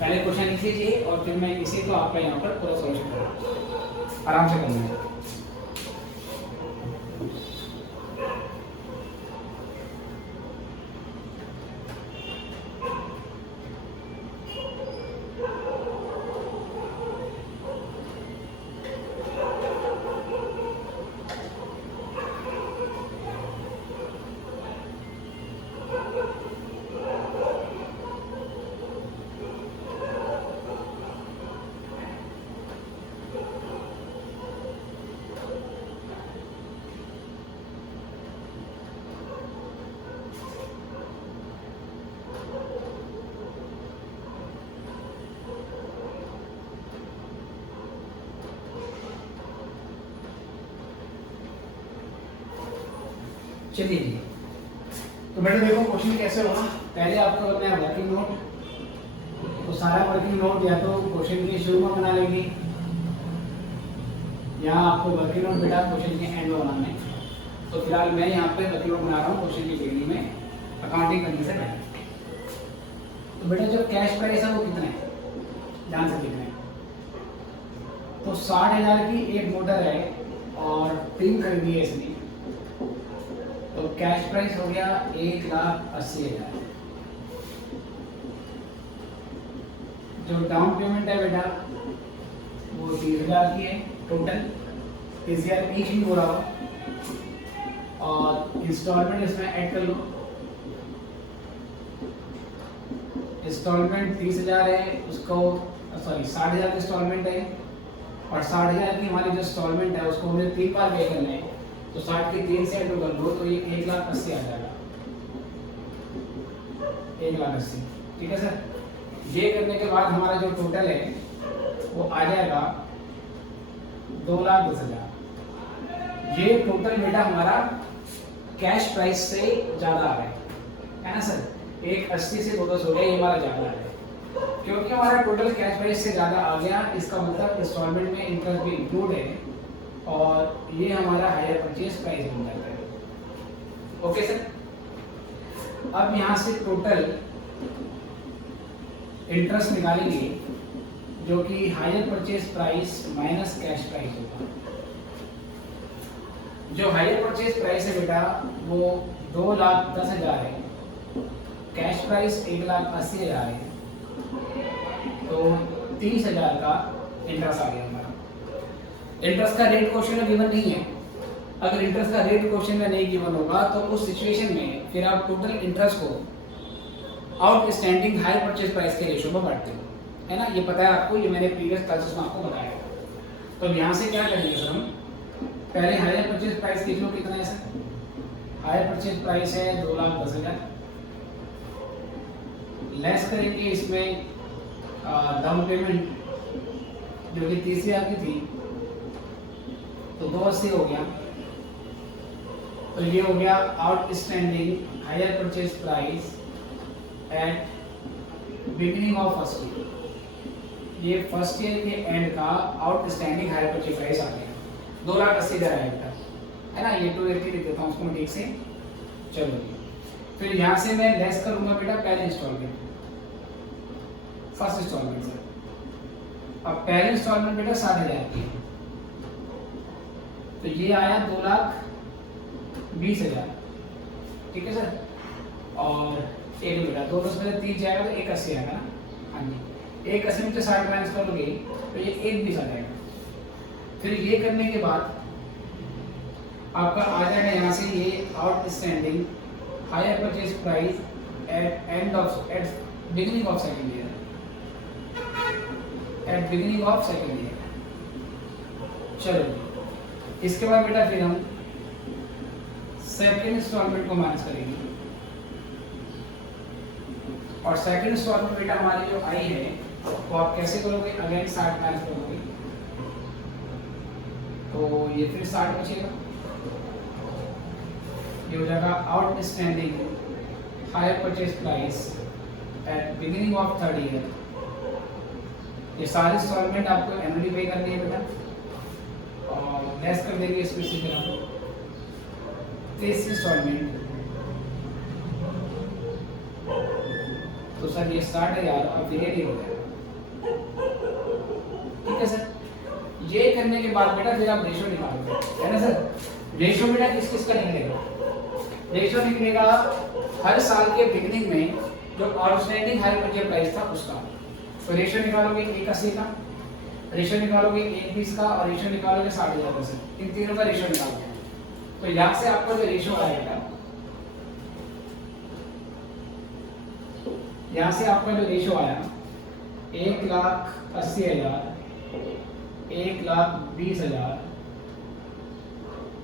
पहले क्वेश्चन लिख लीजिए और फिर मैं इसी को आपका यहाँ पर पूरा सॉल्यूशन करूँगा, आराम से करना है। चलिए जी, तो बेटा देखो क्वेश्चन कैसे होगा। पहले आपको करना है वर्किंग नोट, तो सारा वर्किंग नोट या तो क्वेश्चन के शुरू में बना लेंगे या आपको वर्किंग नोट बेटा क्वेश्चन के एंड में बनाना है। तो फिलहाल मैं यहाँ पे वर्किंग नोट बना रहा हूँ क्वेश्चन की डिग्री में अकाउंटिंग करने से पहले। तो बेटा जो कैश प्राइस है वो कितना है, ध्यान से देखना है। तो 60,000 की एक मोटर है और 3 खरीदी है इसने, तो कैश प्राइस हो गया 1,80,000। जो डाउन पेमेंट है बेटा वो 30,000 की है टोटल, 30,000 ईच ही हो रहा हो, और इंस्टॉलमेंट इसमें ऐड कर लो। इंस्टॉलमेंट 30,000 है, उसको सॉरी 60,000 की इंस्टॉलमेंट है, और 60,000 की हमारी जो इंस्टॉलमेंट है उसको हमें 3 बार पे करना है। तो 60 के 3 से ऐड कर लो तो ये 1,80,000 आ जाएगा, 1,80,000, ठीक है सर। ये करने के बाद हमारा जो टोटल है वो आ जाएगा 2,10,000। ये टोटल बेटा हमारा कैश प्राइस से ज़्यादा आ रहा है ना सर। 180 से 210 हो गया, ये हमारा ज़्यादा है क्योंकि हमारा टोटल कैश प्राइस से ज़्यादा आ गया। इसका मतलब इंस्टॉलमेंट में इंटरेस्ट भी इंक्लूड है और ये हमारा हायर परचेज प्राइस बन जाता है। ओके सर, अब यहाँ से टोटल इंटरेस्ट निकालेंगे जो कि higher purchase price minus cash price होगा। जो हायर परचेज प्राइस है बेटा वो 2,10,000 है, कैश प्राइस 1,80,000 है, तो 30,000 का इंटरेस्ट आ गया हमारा। इंटरेस्ट का रेट क्वेश्चन में गिवन नहीं है। अगर इंटरेस्ट का रेट क्वेश्चन में नहीं गिवन होगा तो उस सिचुएशन में फिर आप टोटल इंटरेस्ट को आउटस्टैंडिंग हायर परचेज प्राइस के रेशियो में बांटते हो, है ना। ये पता है आपको, ये मैंने प्रीवियस क्लासेस में आपको बताया। तो यहाँ से क्या करेंगे सर, हम पहले हायर परचेज प्राइस देख लो कितना है सर। हायर परचेज प्राइस है 2,10,000, लेस करेंगे इसमें डाउन पेमेंट जो कि 30,000 की थी, तो 280 हो गया। तो ये हो गया outstanding hire purchase price at beginning of first year. ये फर्स्ट ईयर के एंड का आउटस्टैंडिंग हायर परचेज प्राइस आ गया 2,80,000 है ना। ये 280 लिख देता हूँ उसको मैं ठीक से। चलो फिर यहाँ से मैं लेस करूंगा बेटा पहले इंस्टॉलमेंट, फर्स्ट इंस्टॉलमेंट सर। अब पहले इंस्टॉलमेंट बेटा 60,000 की, तो ये आया 2,20,000, ठीक है सर। और एक बेटा 2 में 30 जाएगा तो 180 आएगा ना। हाँ जी, 180 में से 60 माइनस करोगे तो ये 120 आ जाएगा। फिर ये करने के बाद आपका आ जाएगा यहाँ से ये outstanding hire purchase price at beginning of second year, at beginning of second year. चलो इसके बाद बेटा फिर हम सेकंड इंस्टॉलमेंट को माइनस करेंगे और सेकंड इंस्टॉलमेंट बेटा हमारी जो आई है वो आप कैसे करोगे, अगेन 60 माइनस करोगे तो ये फिर 60 बचेगा। ये हो जाएगा outstanding hire purchase price at beginning of third year. ये सारे इंस्टॉलमेंट आपको एनुअली पे करनी है बेटा और लेस कर देंगे इसमें से फिर हम तीसरी इंस्टॉलमेंट। तो सर ये 60,000 और फिर ये हो गया, ठीक है सर। ये करने के बाद बेटा फिर आप रेशो निकालोगे, है ना सर। रेशो बेटा किस किस का निकलेगा, रेशो निकलेगा हर साल के बिगिनिंग में जो आउटस्टैंडिंग हायर परचेज प्राइस था उसका। तो रेशो निकालोगे 180 का, रेशो निकालोगे 120 का और रेशो निकालोगे 60,000 का सर। इन तीनों का रेशो निकालोगे तो यहाँ से आपका जो रेशो आएगा, यहाँ से आपका जो रेशो आया 1,80,000, 1,20,000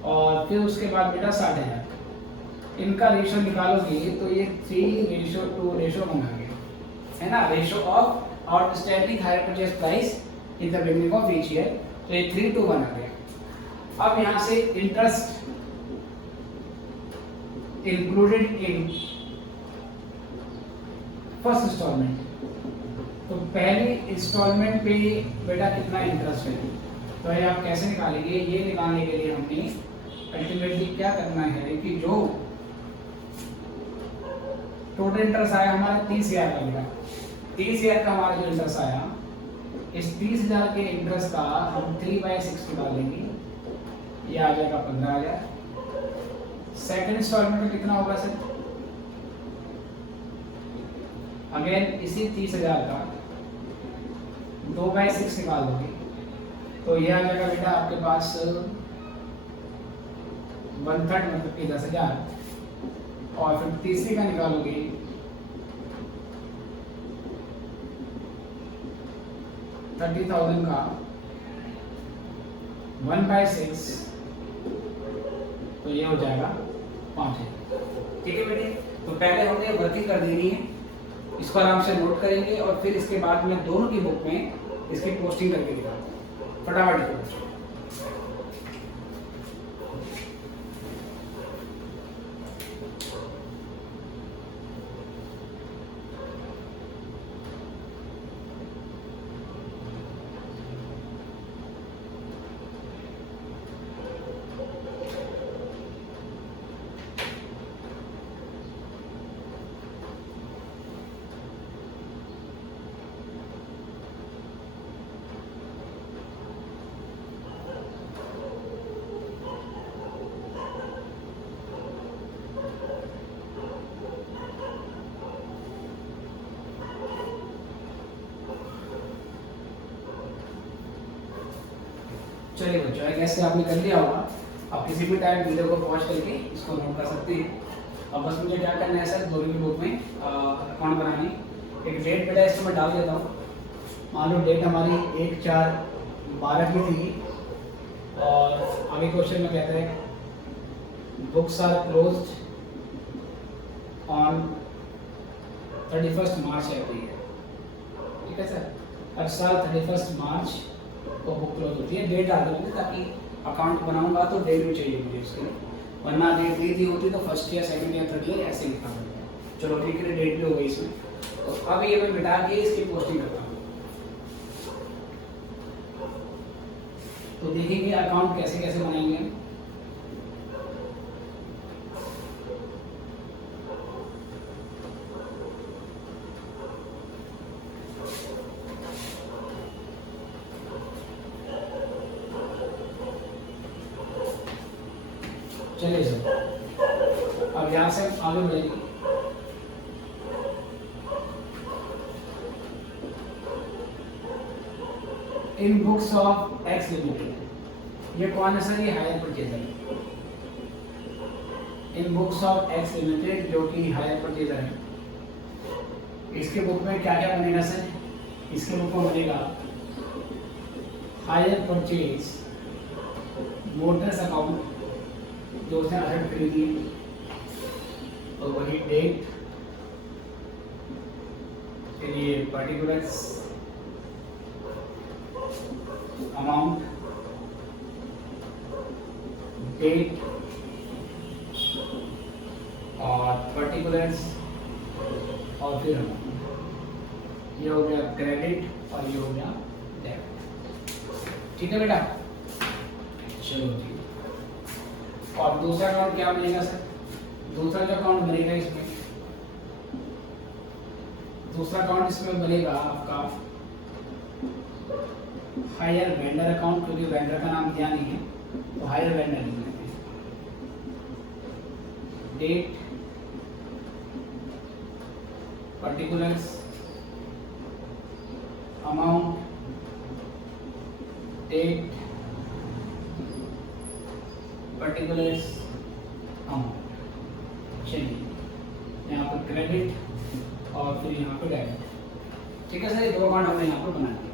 और फिर उसके बाद बेटा 60,000। इनका रेशो निकालोगे तो ये 3:2 रेशो बना गया, है ना। Ratio of outstanding hire purchase price in the beginning of each year, तो ये 3:2 बना गया। अब यहाँ से interest included in first instalment, तो पहली इंस्टॉलमेंट पे बेटा कितना इंटरेस्ट है, तो ये आप कैसे निकालेंगे। ये निकालने के लिए हमने अल्टीमेटली क्या करना है कि जो टोटल इंटरेस्ट आया हमारा 30,000 का बेटा, 30,000 का हमारा जो इंटरेस्ट आया, इस 30,000 के इंटरेस्ट का हम 3/60 डालेंगे, ये आ जाएगा 15,000। सेकंड इंस्टॉलमेंट में कितना होगा सर, अगेन इसी 30,000 का 2/6 निकाल दोगे तो ये आ जाएगा बेटा आपके पास 1/3 मतलब कि 10,000। और फिर तीसरी का निकालोगे 30,000 का 1/6 तो ये हो जाएगा 5,000, ठीक है बेटे। तो पहले हमने वर्किंग कर देनी है, इसको आराम से नोट करेंगे और फिर इसके बाद मैं दोनों की बुक में इसकी पोस्टिंग करके दिखाऊंगा। फटाफट चलिए बच्चों, एक ऐसे आपने कर लिया होगा, आप किसी भी टाइम वीडियो को पॉज करके इसको नोट कर सकते हैं। अब बस मुझे क्या करना है सर, दोनों की बुक में अकाउंट बनानी, एक डेट बेटा इसको मैं डाल देता हूँ। मान लो डेट हमारी 1/4/12 की थी और आगे क्वेश्चन में कहता है books are closed on 31 March every year. ठीक है सर, हर साल 31 मार्च को बुक क्लोज होती है। डेट डाल दूँगी ताकि अकाउंट बनाऊंगा तो डेट भी चाहिए मुझे उसके लिए, वरना डेट नहीं थी होती तो first year, second year, third year ऐसे लिखा होता है। चलो ठीक है, डेट भी हो गई इसमें। तो अब ये मैं मिटा के इसकी पोस्टिंग करता हूँ। तो देखेंगे अकाउंट कैसे कैसे बनाएंगे। चलिए सर, अब यहाँ से आगे बढ़ेंगे। इन बुक्स ऑफ एक्स लिमिटेड, ये कौन है सर? ये हायर परचेजर है। In books of x limited जो कि हायर परचेजर है, इसके बुक में क्या क्या बनेगा सर? इसके बुक में बनेगा हायर परचेज मोटर्स अकाउंट, जो उसने असेट खरीदी है, तो वही डेट, फिर ये पर्टिकुलर्स, अमाउंट, डेट और पर्टिकुलर्स और फिर अमाउंट। ये हो गया क्रेडिट और ये हो गया डेबिट। ठीक है बेटा, चलो जी। और दूसरा अकाउंट क्या बनेगा सर? दूसरा जो अकाउंट बनेगा इसमें, दूसरा अकाउंट इसमें बनेगा आपका हायर वेंडर अकाउंट, क्योंकि वेंडर का नाम दिया नहीं है तो हायर वेंडर लिख लेते हैं। Date, particulars, amount, date, particulars, amount. चलिए यहाँ पर क्रेडिट और फिर यहाँ पर डेबिट। ठीक है सर, ये दो अकाउंट हमने यहाँ पर बना दिए।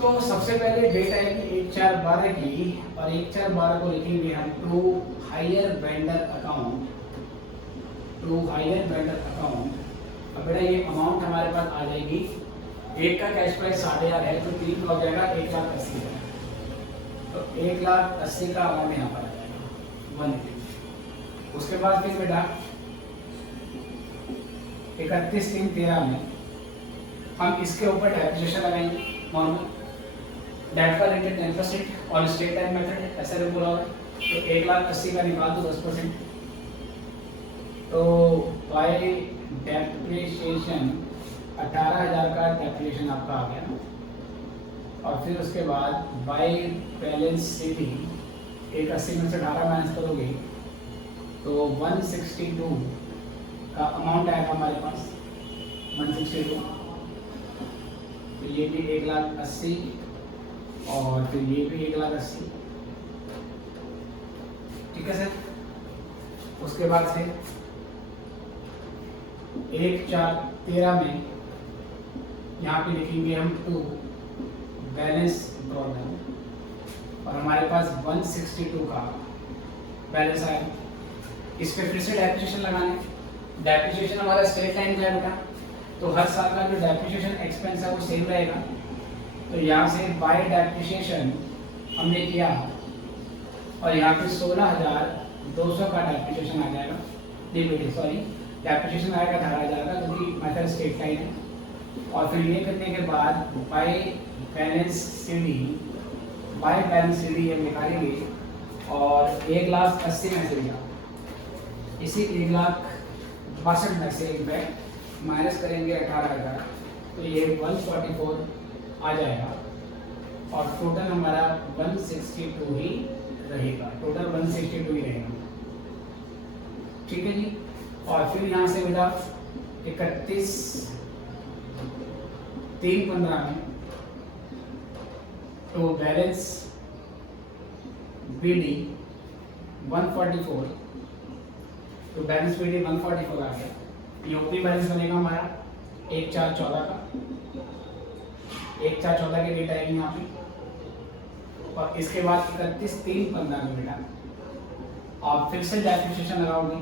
तो सबसे पहले डेट आएगी 1/4/12 की, और 1/4/12 को लिखेंगे हम to hire vendor account, to hire vendor account. अब बेटा ये अमाउंट हमारे पास आ जाएगी, एक का कैश प्राइस 60,000 है तो 3 का हो जाएगा 1,80,000। तो 1,80,000 का अमाउंट यहाँ पर आ जाएगा 1। उसके बाद फिर बेटा 31/3/13 में हम इसके ऊपर डेप्रिसिएशन लगाएंगे नॉर्मल, डेट का रेट 10% और स्टेट टाइम मेथड ऐसा भी बोला हुआ है। तो 1,80,000 का निकाल दो 10%, तो बाय डेप्रिसिएशन 18,000 का डेप्रिसिएशन आपका आ गया। और फिर उसके बाद बाय बैलेंस सीडी 180 में से 18 माइनस करोगे तो 162 का अमाउंट आएगा हमारे पास, 162। तो ये भी 1,80,000 और फिर ये भी 1,80,000। ठीक है सर। उसके बाद से 1/4/13 में यहाँ पे लिखेंगे हम टू बैलेंस ड्रॉडाउन, और हमारे पास 162 का बैलेंस आया। इस पे फिर से डेप्रिसिएशन लगाने, डेप्रिसिएशन हमारा स्ट्रेट लाइन का है बेटा, तो हर साल का जो डेप्रिसिएशन एक्सपेंस है वो सेम रहेगा। तो यहाँ से बाय डेप्रिसिएशन हमने किया और यहाँ पे 16,200 का डेप्रिसिएशन आ जाएगा, डेप्रिसिएशन आएगा 18,000 का, क्योंकि मेथड स्ट्रेट लाइन है। और फिर ये करने के बाद by balance CD, by balance CD हम निकालेंगे और 1,80,000 में से इसी 1,62,000 में से इम्पैक्ट माइनस करेंगे 18,000, तो ये 144 आ जाएगा और टोटल हमारा 162 ही रहेगा, टोटल 162 ही रहेगा। ठीक है जी। और फिर यहाँ से बेटा 31/3/15 में तो बैलेंस BD 144, तो बैलेंस BD 144 आ गया। ये ओपनिंग बैलेंस बनेगा हमारा 1/4/14 का, 1/4/14 की डेट आएगी यहाँ पे, और इसके बाद 31/3/15 में बेटा आप फिर से डेप्रिसिएशन लगाओगे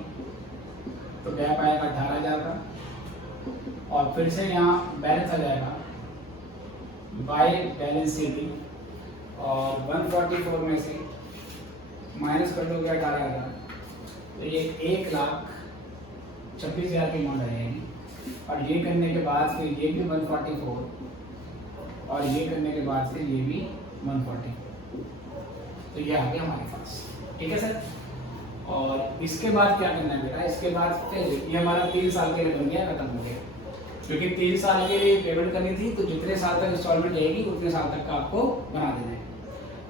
तो गैप आएगा 18,000 का, और फिर से यहाँ बैलेंस आ जाएगा बाय बैलेंस CD, और 144 में से माइनस कर दोगे 18,000, तो ये 1,26,000 की अमाउंट आ जाएगी। और ये करने के बाद फिर ये भी 144, और ये करने के बाद फिर ये भी 140, तो ये आ गया हमारे पास। ठीक है सर। और इसके बाद क्या करना है बेटा, इसके बाद फिर ये हमारा 3 साल के लिए बन गया, खत्म हो गया, क्योंकि 3 साल के लिए पेमेंट करनी थी, तो जितने साल तक इंस्टॉलमेंट जाएगी उतने साल तक का आपको बना देना है।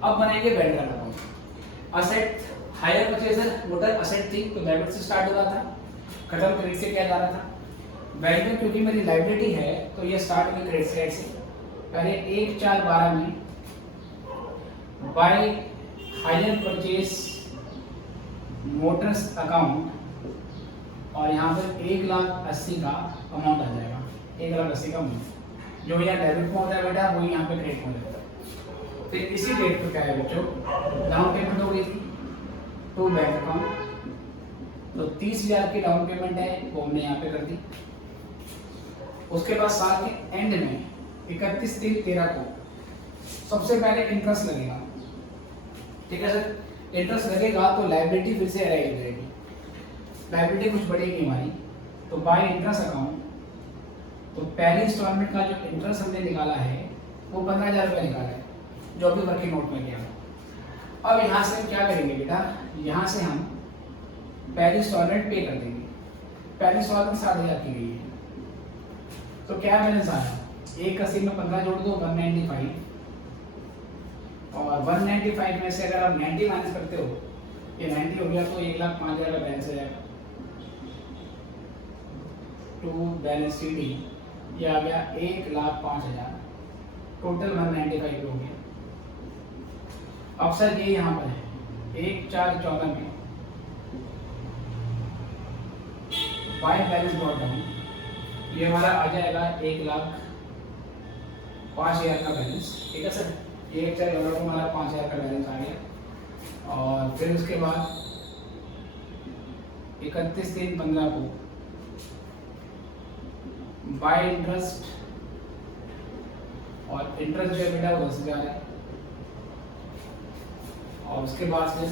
अब बनेंगे vendor account. Asset hire purchaser motor asset थी तो डेबिट से स्टार्ट हो रहा था, खत्म क्रेडिट से किया जा रहा था। वेंडर क्योंकि मेरी लाइबिलिटी है तो ये स्टार्ट में क्रेडिट साइड से, पहले 1/4/12 में by hire purchase motors account, और यहाँ पर 1,80,000 का अमाउंट आ जाएगा, 1,80,000 का अमाउंट जो यहाँ डेबिट में होता है बेटा वही यहाँ पे क्रेडिट में होता है। फिर इसी डेट पर क्या है बच्चों, डाउन पेमेंट हो गई थी टू बैंक अकाउंट, तो 30,000 की डाउन पेमेंट है वो हमने यहाँ पे कर दी। उसके बाद साल के एंड में 31/3/13 को सबसे पहले इंटरेस्ट लगेगा। ठीक है सर, इंटरेस्ट लगेगा तो लायबिलिटी फिर से अराइव करेगी, लायबिलिटी कुछ बढ़ेगी हमारी, तो बाय इंटरेस्ट अकाउंट, तो पहली इंस्टॉलमेंट का जो इंटरेस्ट हमने निकाला है वो 15,000 रुपये निकाला है, जो अभी वर्किंग नोट में किया। अब यहाँ से हम क्या करेंगे बेटा, यहाँ से हम पहली इंस्टॉलमेंट पे कर देंगे। पहली इंस्टॉलमेंट 60,000 की गई है, तो क्या बैलेंस आया, 180 में 15 जोड़ दो 195, और 195 में से अगर आप 90 माइनस करते हो, ये 90 हो गया तो 1,05,000 का बैलेंस आ जाएगा। टू बैलेंस CD ये आ गया 1,05,000, टोटल 195 हो गया। अब सर ये यहाँ पर है 1/4/14 में बाय बैलेंस ब्रॉट डाउन, ये हमारा आ जाएगा 1,05,000 का बैलेंस। ठीक है सर, 1/4/14 को हमारा 5,000 का बैलेंस आ गया, और फिर उसके बाद 31/3/15 को बाय इंटरेस्ट, और इंटरेस्ट जो है बेटा वो 10,000 है, और उसके बाद फिर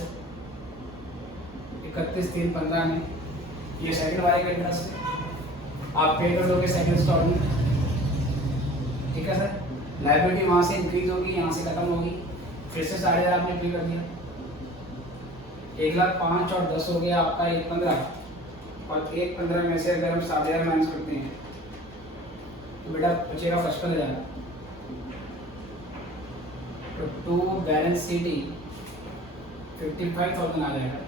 31/3/15 में ये सेकंड वाले का इंटरेस्ट है, आप पे कर दोगे सेकंड इंस्टॉलमेंट। ठीक है सर, लायबिलिटी वहाँ से इंक्रीज होगी, यहाँ से खत्म होगी, फिर से 60,000 आपने पे कर दिया, 1,05,000 और 10 हो गया आपका 1,15,000, और 1,15,000 में से अगर हम 60,000 माइनस करते हैं तो बेटा बचेगा 55,000, तो टू बैलेंस CD 55,000 आ जाएगा।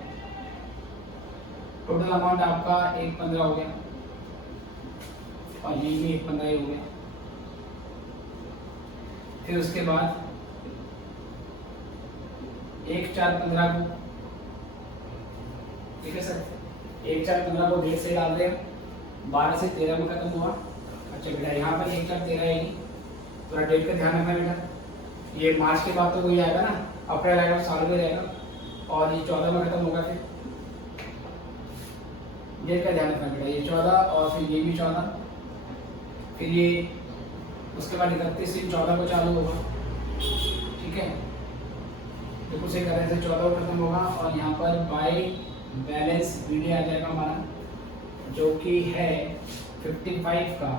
टोटल अमाउंट आपका 1,15,000 हो गया, और ये भी 1,15,000 ही हो गया। फिर उसके बाद 1/4/15 को, ठीक है सर, 1/4/15 को डेट से डाल दें, 12 से 13 में खत्म हुआ। अच्छा बेटा यहाँ पर 1/4/13 आएगी, थोड़ा डेट का ध्यान रखना बेटा, ये मार्च के बाद तो वही आएगा ना, अप्रैल आएगा, साल में रहेगा, और ये 14 में खत्म होगा। फिर डेट का ध्यान रखना बेटा, ये 14, और फिर ये भी 14, फिर ये उसके बाद 31/14 को चालू होगा। ठीक है, तो कुछ एक तरह से 14 को खत्म होगा, और यहाँ पर बाय बैलेंस BD आ जाएगा हमारा, जो कि है 55 का,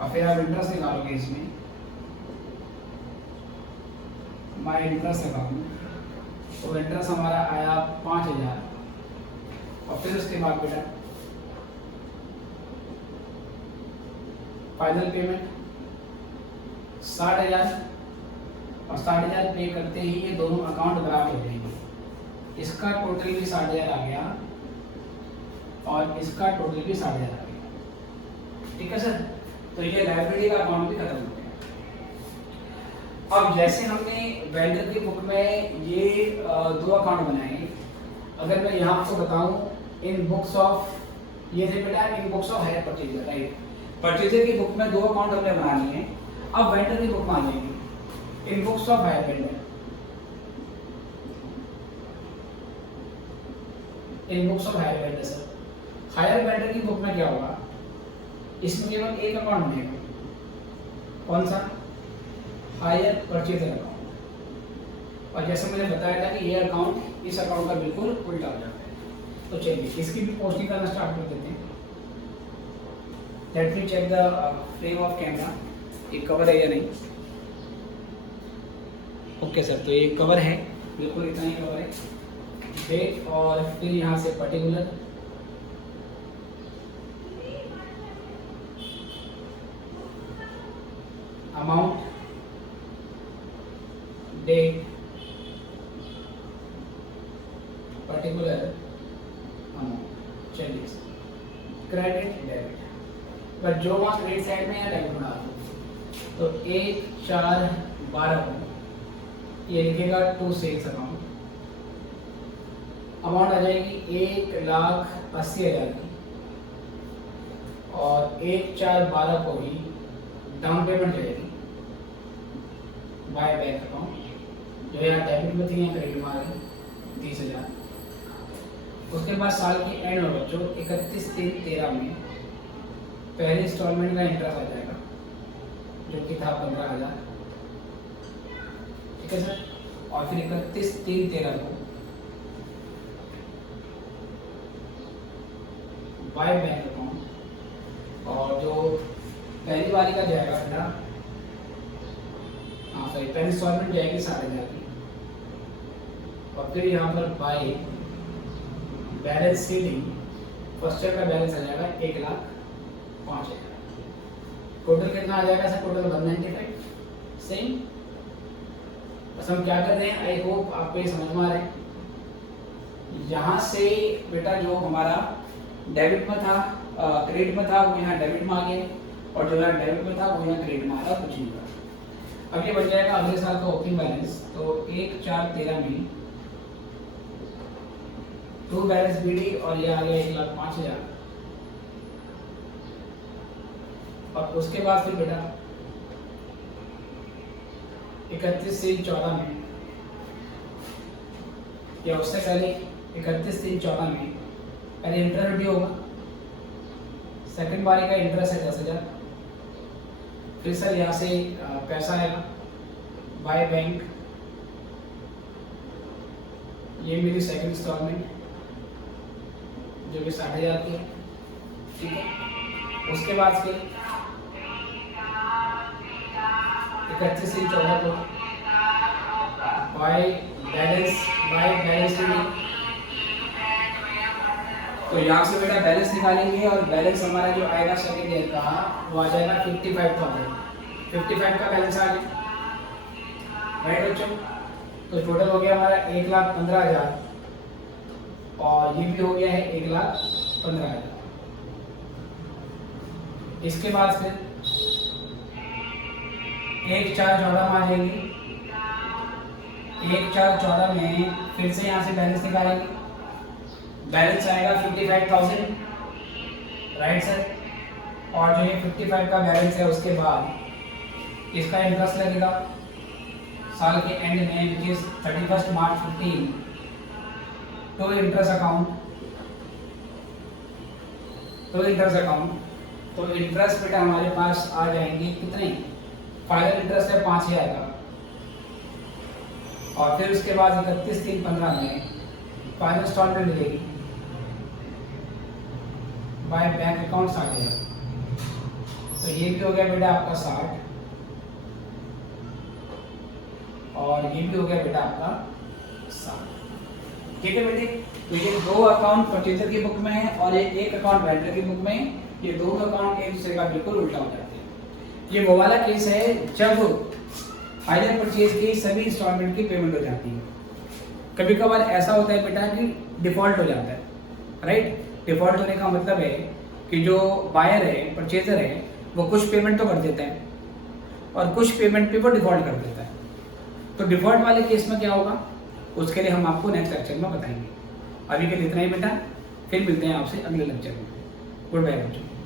और फिर आप इंटरेस्ट निकालोगे इसमें, बाय इंटरेस्ट अकाउंट, तो इंटरेस्ट हमारा आया 5,000, और फिर उसके बाद बेटा फाइनल पेमेंट 60,000, और 60,000 पे करते ही ये दोनों अकाउंट बराबर हो जाएंगे, इसका टोटल भी 60,000 आ गया, और इसका टोटल भी 60,000 आ गया। ठीक है सर, तो ये लायबिलिटी का अकाउंट भी खत्म हो गया। अब जैसे हमने वेंडर की बुक में ये दो अकाउंट बनाएंगे। अगर मैं यहाँ आपको बताऊँ इन बुक्स ऑफ, ये से बेटा in books of hire purchaser, right. Purchaser की बुक में दो अकाउंट हमने बनानी है। अब वेंडर की बुक में आ जाएंगे in books of hire vendor, in books of hire vendor. Sir hire vendor की बुक में क्या होगा, इसमें केवल एक अकाउंट बनेगा, कौन सा, हायर परचेजर अकाउंट। और जैसे मैंने बताया था कि ये अकाउंट इस अकाउंट का बिल्कुल उल्टा हो जाता है। तो चलिए इसकी भी पोस्टिंग करना स्टार्ट कर देते हैं। Let me check the frame of camera, ये कवर है या नहीं। ओके सर, तो ये कवर है, बिल्कुल इतना ही कवर है। डेट और फिर यहाँ से particular, amount, date, particular amount. चलिए क्रेडिट डेबिट, पर जो वहाँ क्रेडिट साइड में या डेबिट बना दो। तो 1/4/12 को ये लिखेगा टू सेल्स अकाउंट। अमाउंट आ जाएगी 1,80,000 की, और 1/4/12 को ही डाउन पेमेंट जाएगी बाय बैंक अकाउंट, जो यहाँ डेबिट में थी या क्रेडिट में आ गई 30,000। उसके बाद साल के एंड में बच्चों 31/3/13 में पहले इंस्टॉलमेंट का इंटरेस्ट आ जाएगा, जो कि था 15,000, ठीक है सर। और फिर 31/3/13 को बाय बैंक अकाउंट, और जो पहली बारी का जाएगा बेटा, हाँ सॉरी, पहली इंस्टॉलमेंट जाएगी 7,000 की, और फिर यहाँ पर by balance seeding first year का बैलेंस आ जाएगा 1,05,000। टोटल कितना आ जाएगा सर, टोटल 195 सेम। बस हम क्या कर रहे हैं, आई होप आपको ये समझ में आ रहा है। यहाँ से बेटा जो हमारा डेबिट में था, क्रेडिट में था, वो यहाँ डेबिट में आ गया, और जो यहाँ डेबिट में था वो यहाँ क्रेडिट में आ रहा, कुछ नहीं हुआ। अब ये बन जाएगा अगले साल का ओपनिंग बैलेंस। तो 1/4/13 में टू बैलेंस बीडी, और ये आ गया 1,05,000। और उसके बाद फिर बेटा 31/3/14 में, या उससे पहले 31/3/14 में पहले इंटरेस्ट ड्यू होगा। सेकंड बारी का इंटरेस्ट है 10,000। फिर सर यहाँ से पैसा आएगा बाय बैंक, ये मेरी सेकंड इंस्टॉलमेंट जो कि 60,000 की है, ठीक है। उसके बाद फिर 31/3/14 को बाय बैलेंस तो यहाँ से बेटा बैलेंस निकालेंगे, और बैलेंस हमारा जो आएगा सेकेंड ईयर का वो आ जाएगा 55,000। 55 का बैलेंस आ गया, राइट बच्चों। तो टोटल हो गया हमारा 1,15,000, और ये भी हो गया है 1,15,000। इसके बाद फिर 1/4/14 में आ जाएगी। 1/4/14 में फिर से यहाँ से बैलेंस निकालेंगे, बैलेंस आएगा 55,000, राइट सर। और जो ये 55 का बैलेंस है उसके बाद इसका इंटरेस्ट लगेगा साल के एंड में, which is 31 March 15 to interest account. तो इंटरेस्ट बेटा हमारे पास आ जाएंगे कितने, फाइनल इंटरेस्ट है 5,000 का, और फिर उसके बाद 31/3/15 में फाइनल इंस्टॉलमेंट मिलेगी बाय बैंक अकाउंट 60,000। तो ये भी हो गया बेटा आपका 60, और ये भी हो गया बेटा आपका 60, ठीक है बेटे। तो ये दो अकाउंट परचेजर की बुक में है, और एक अकाउंट वेंडर की बुक में। ये दोनों अकाउंट एक दूसरे का बिल्कुल उल्टा हो जाते हैं। ये वो वाला केस है जब हायर परचेज की सभी इंस्टॉलमेंट की पेमेंट हो जाती है। कभी कभार ऐसा होता है बेटा कि डिफॉल्ट हो जाता है, राइट। डिफॉल्ट होने का मतलब है कि जो बायर है, परचेजर है, वो कुछ पेमेंट तो कर देता है, और कुछ पेमेंट पे वो डिफॉल्ट कर देता है। तो डिफॉल्ट वाले केस में क्या होगा उसके लिए हम आपको नेक्स्ट लेक्चर में बताएंगे। अभी के लिए इतना ही बेटा, फिर मिलते हैं आपसे अगले लेक्चर में। गुड बाय बच्चों।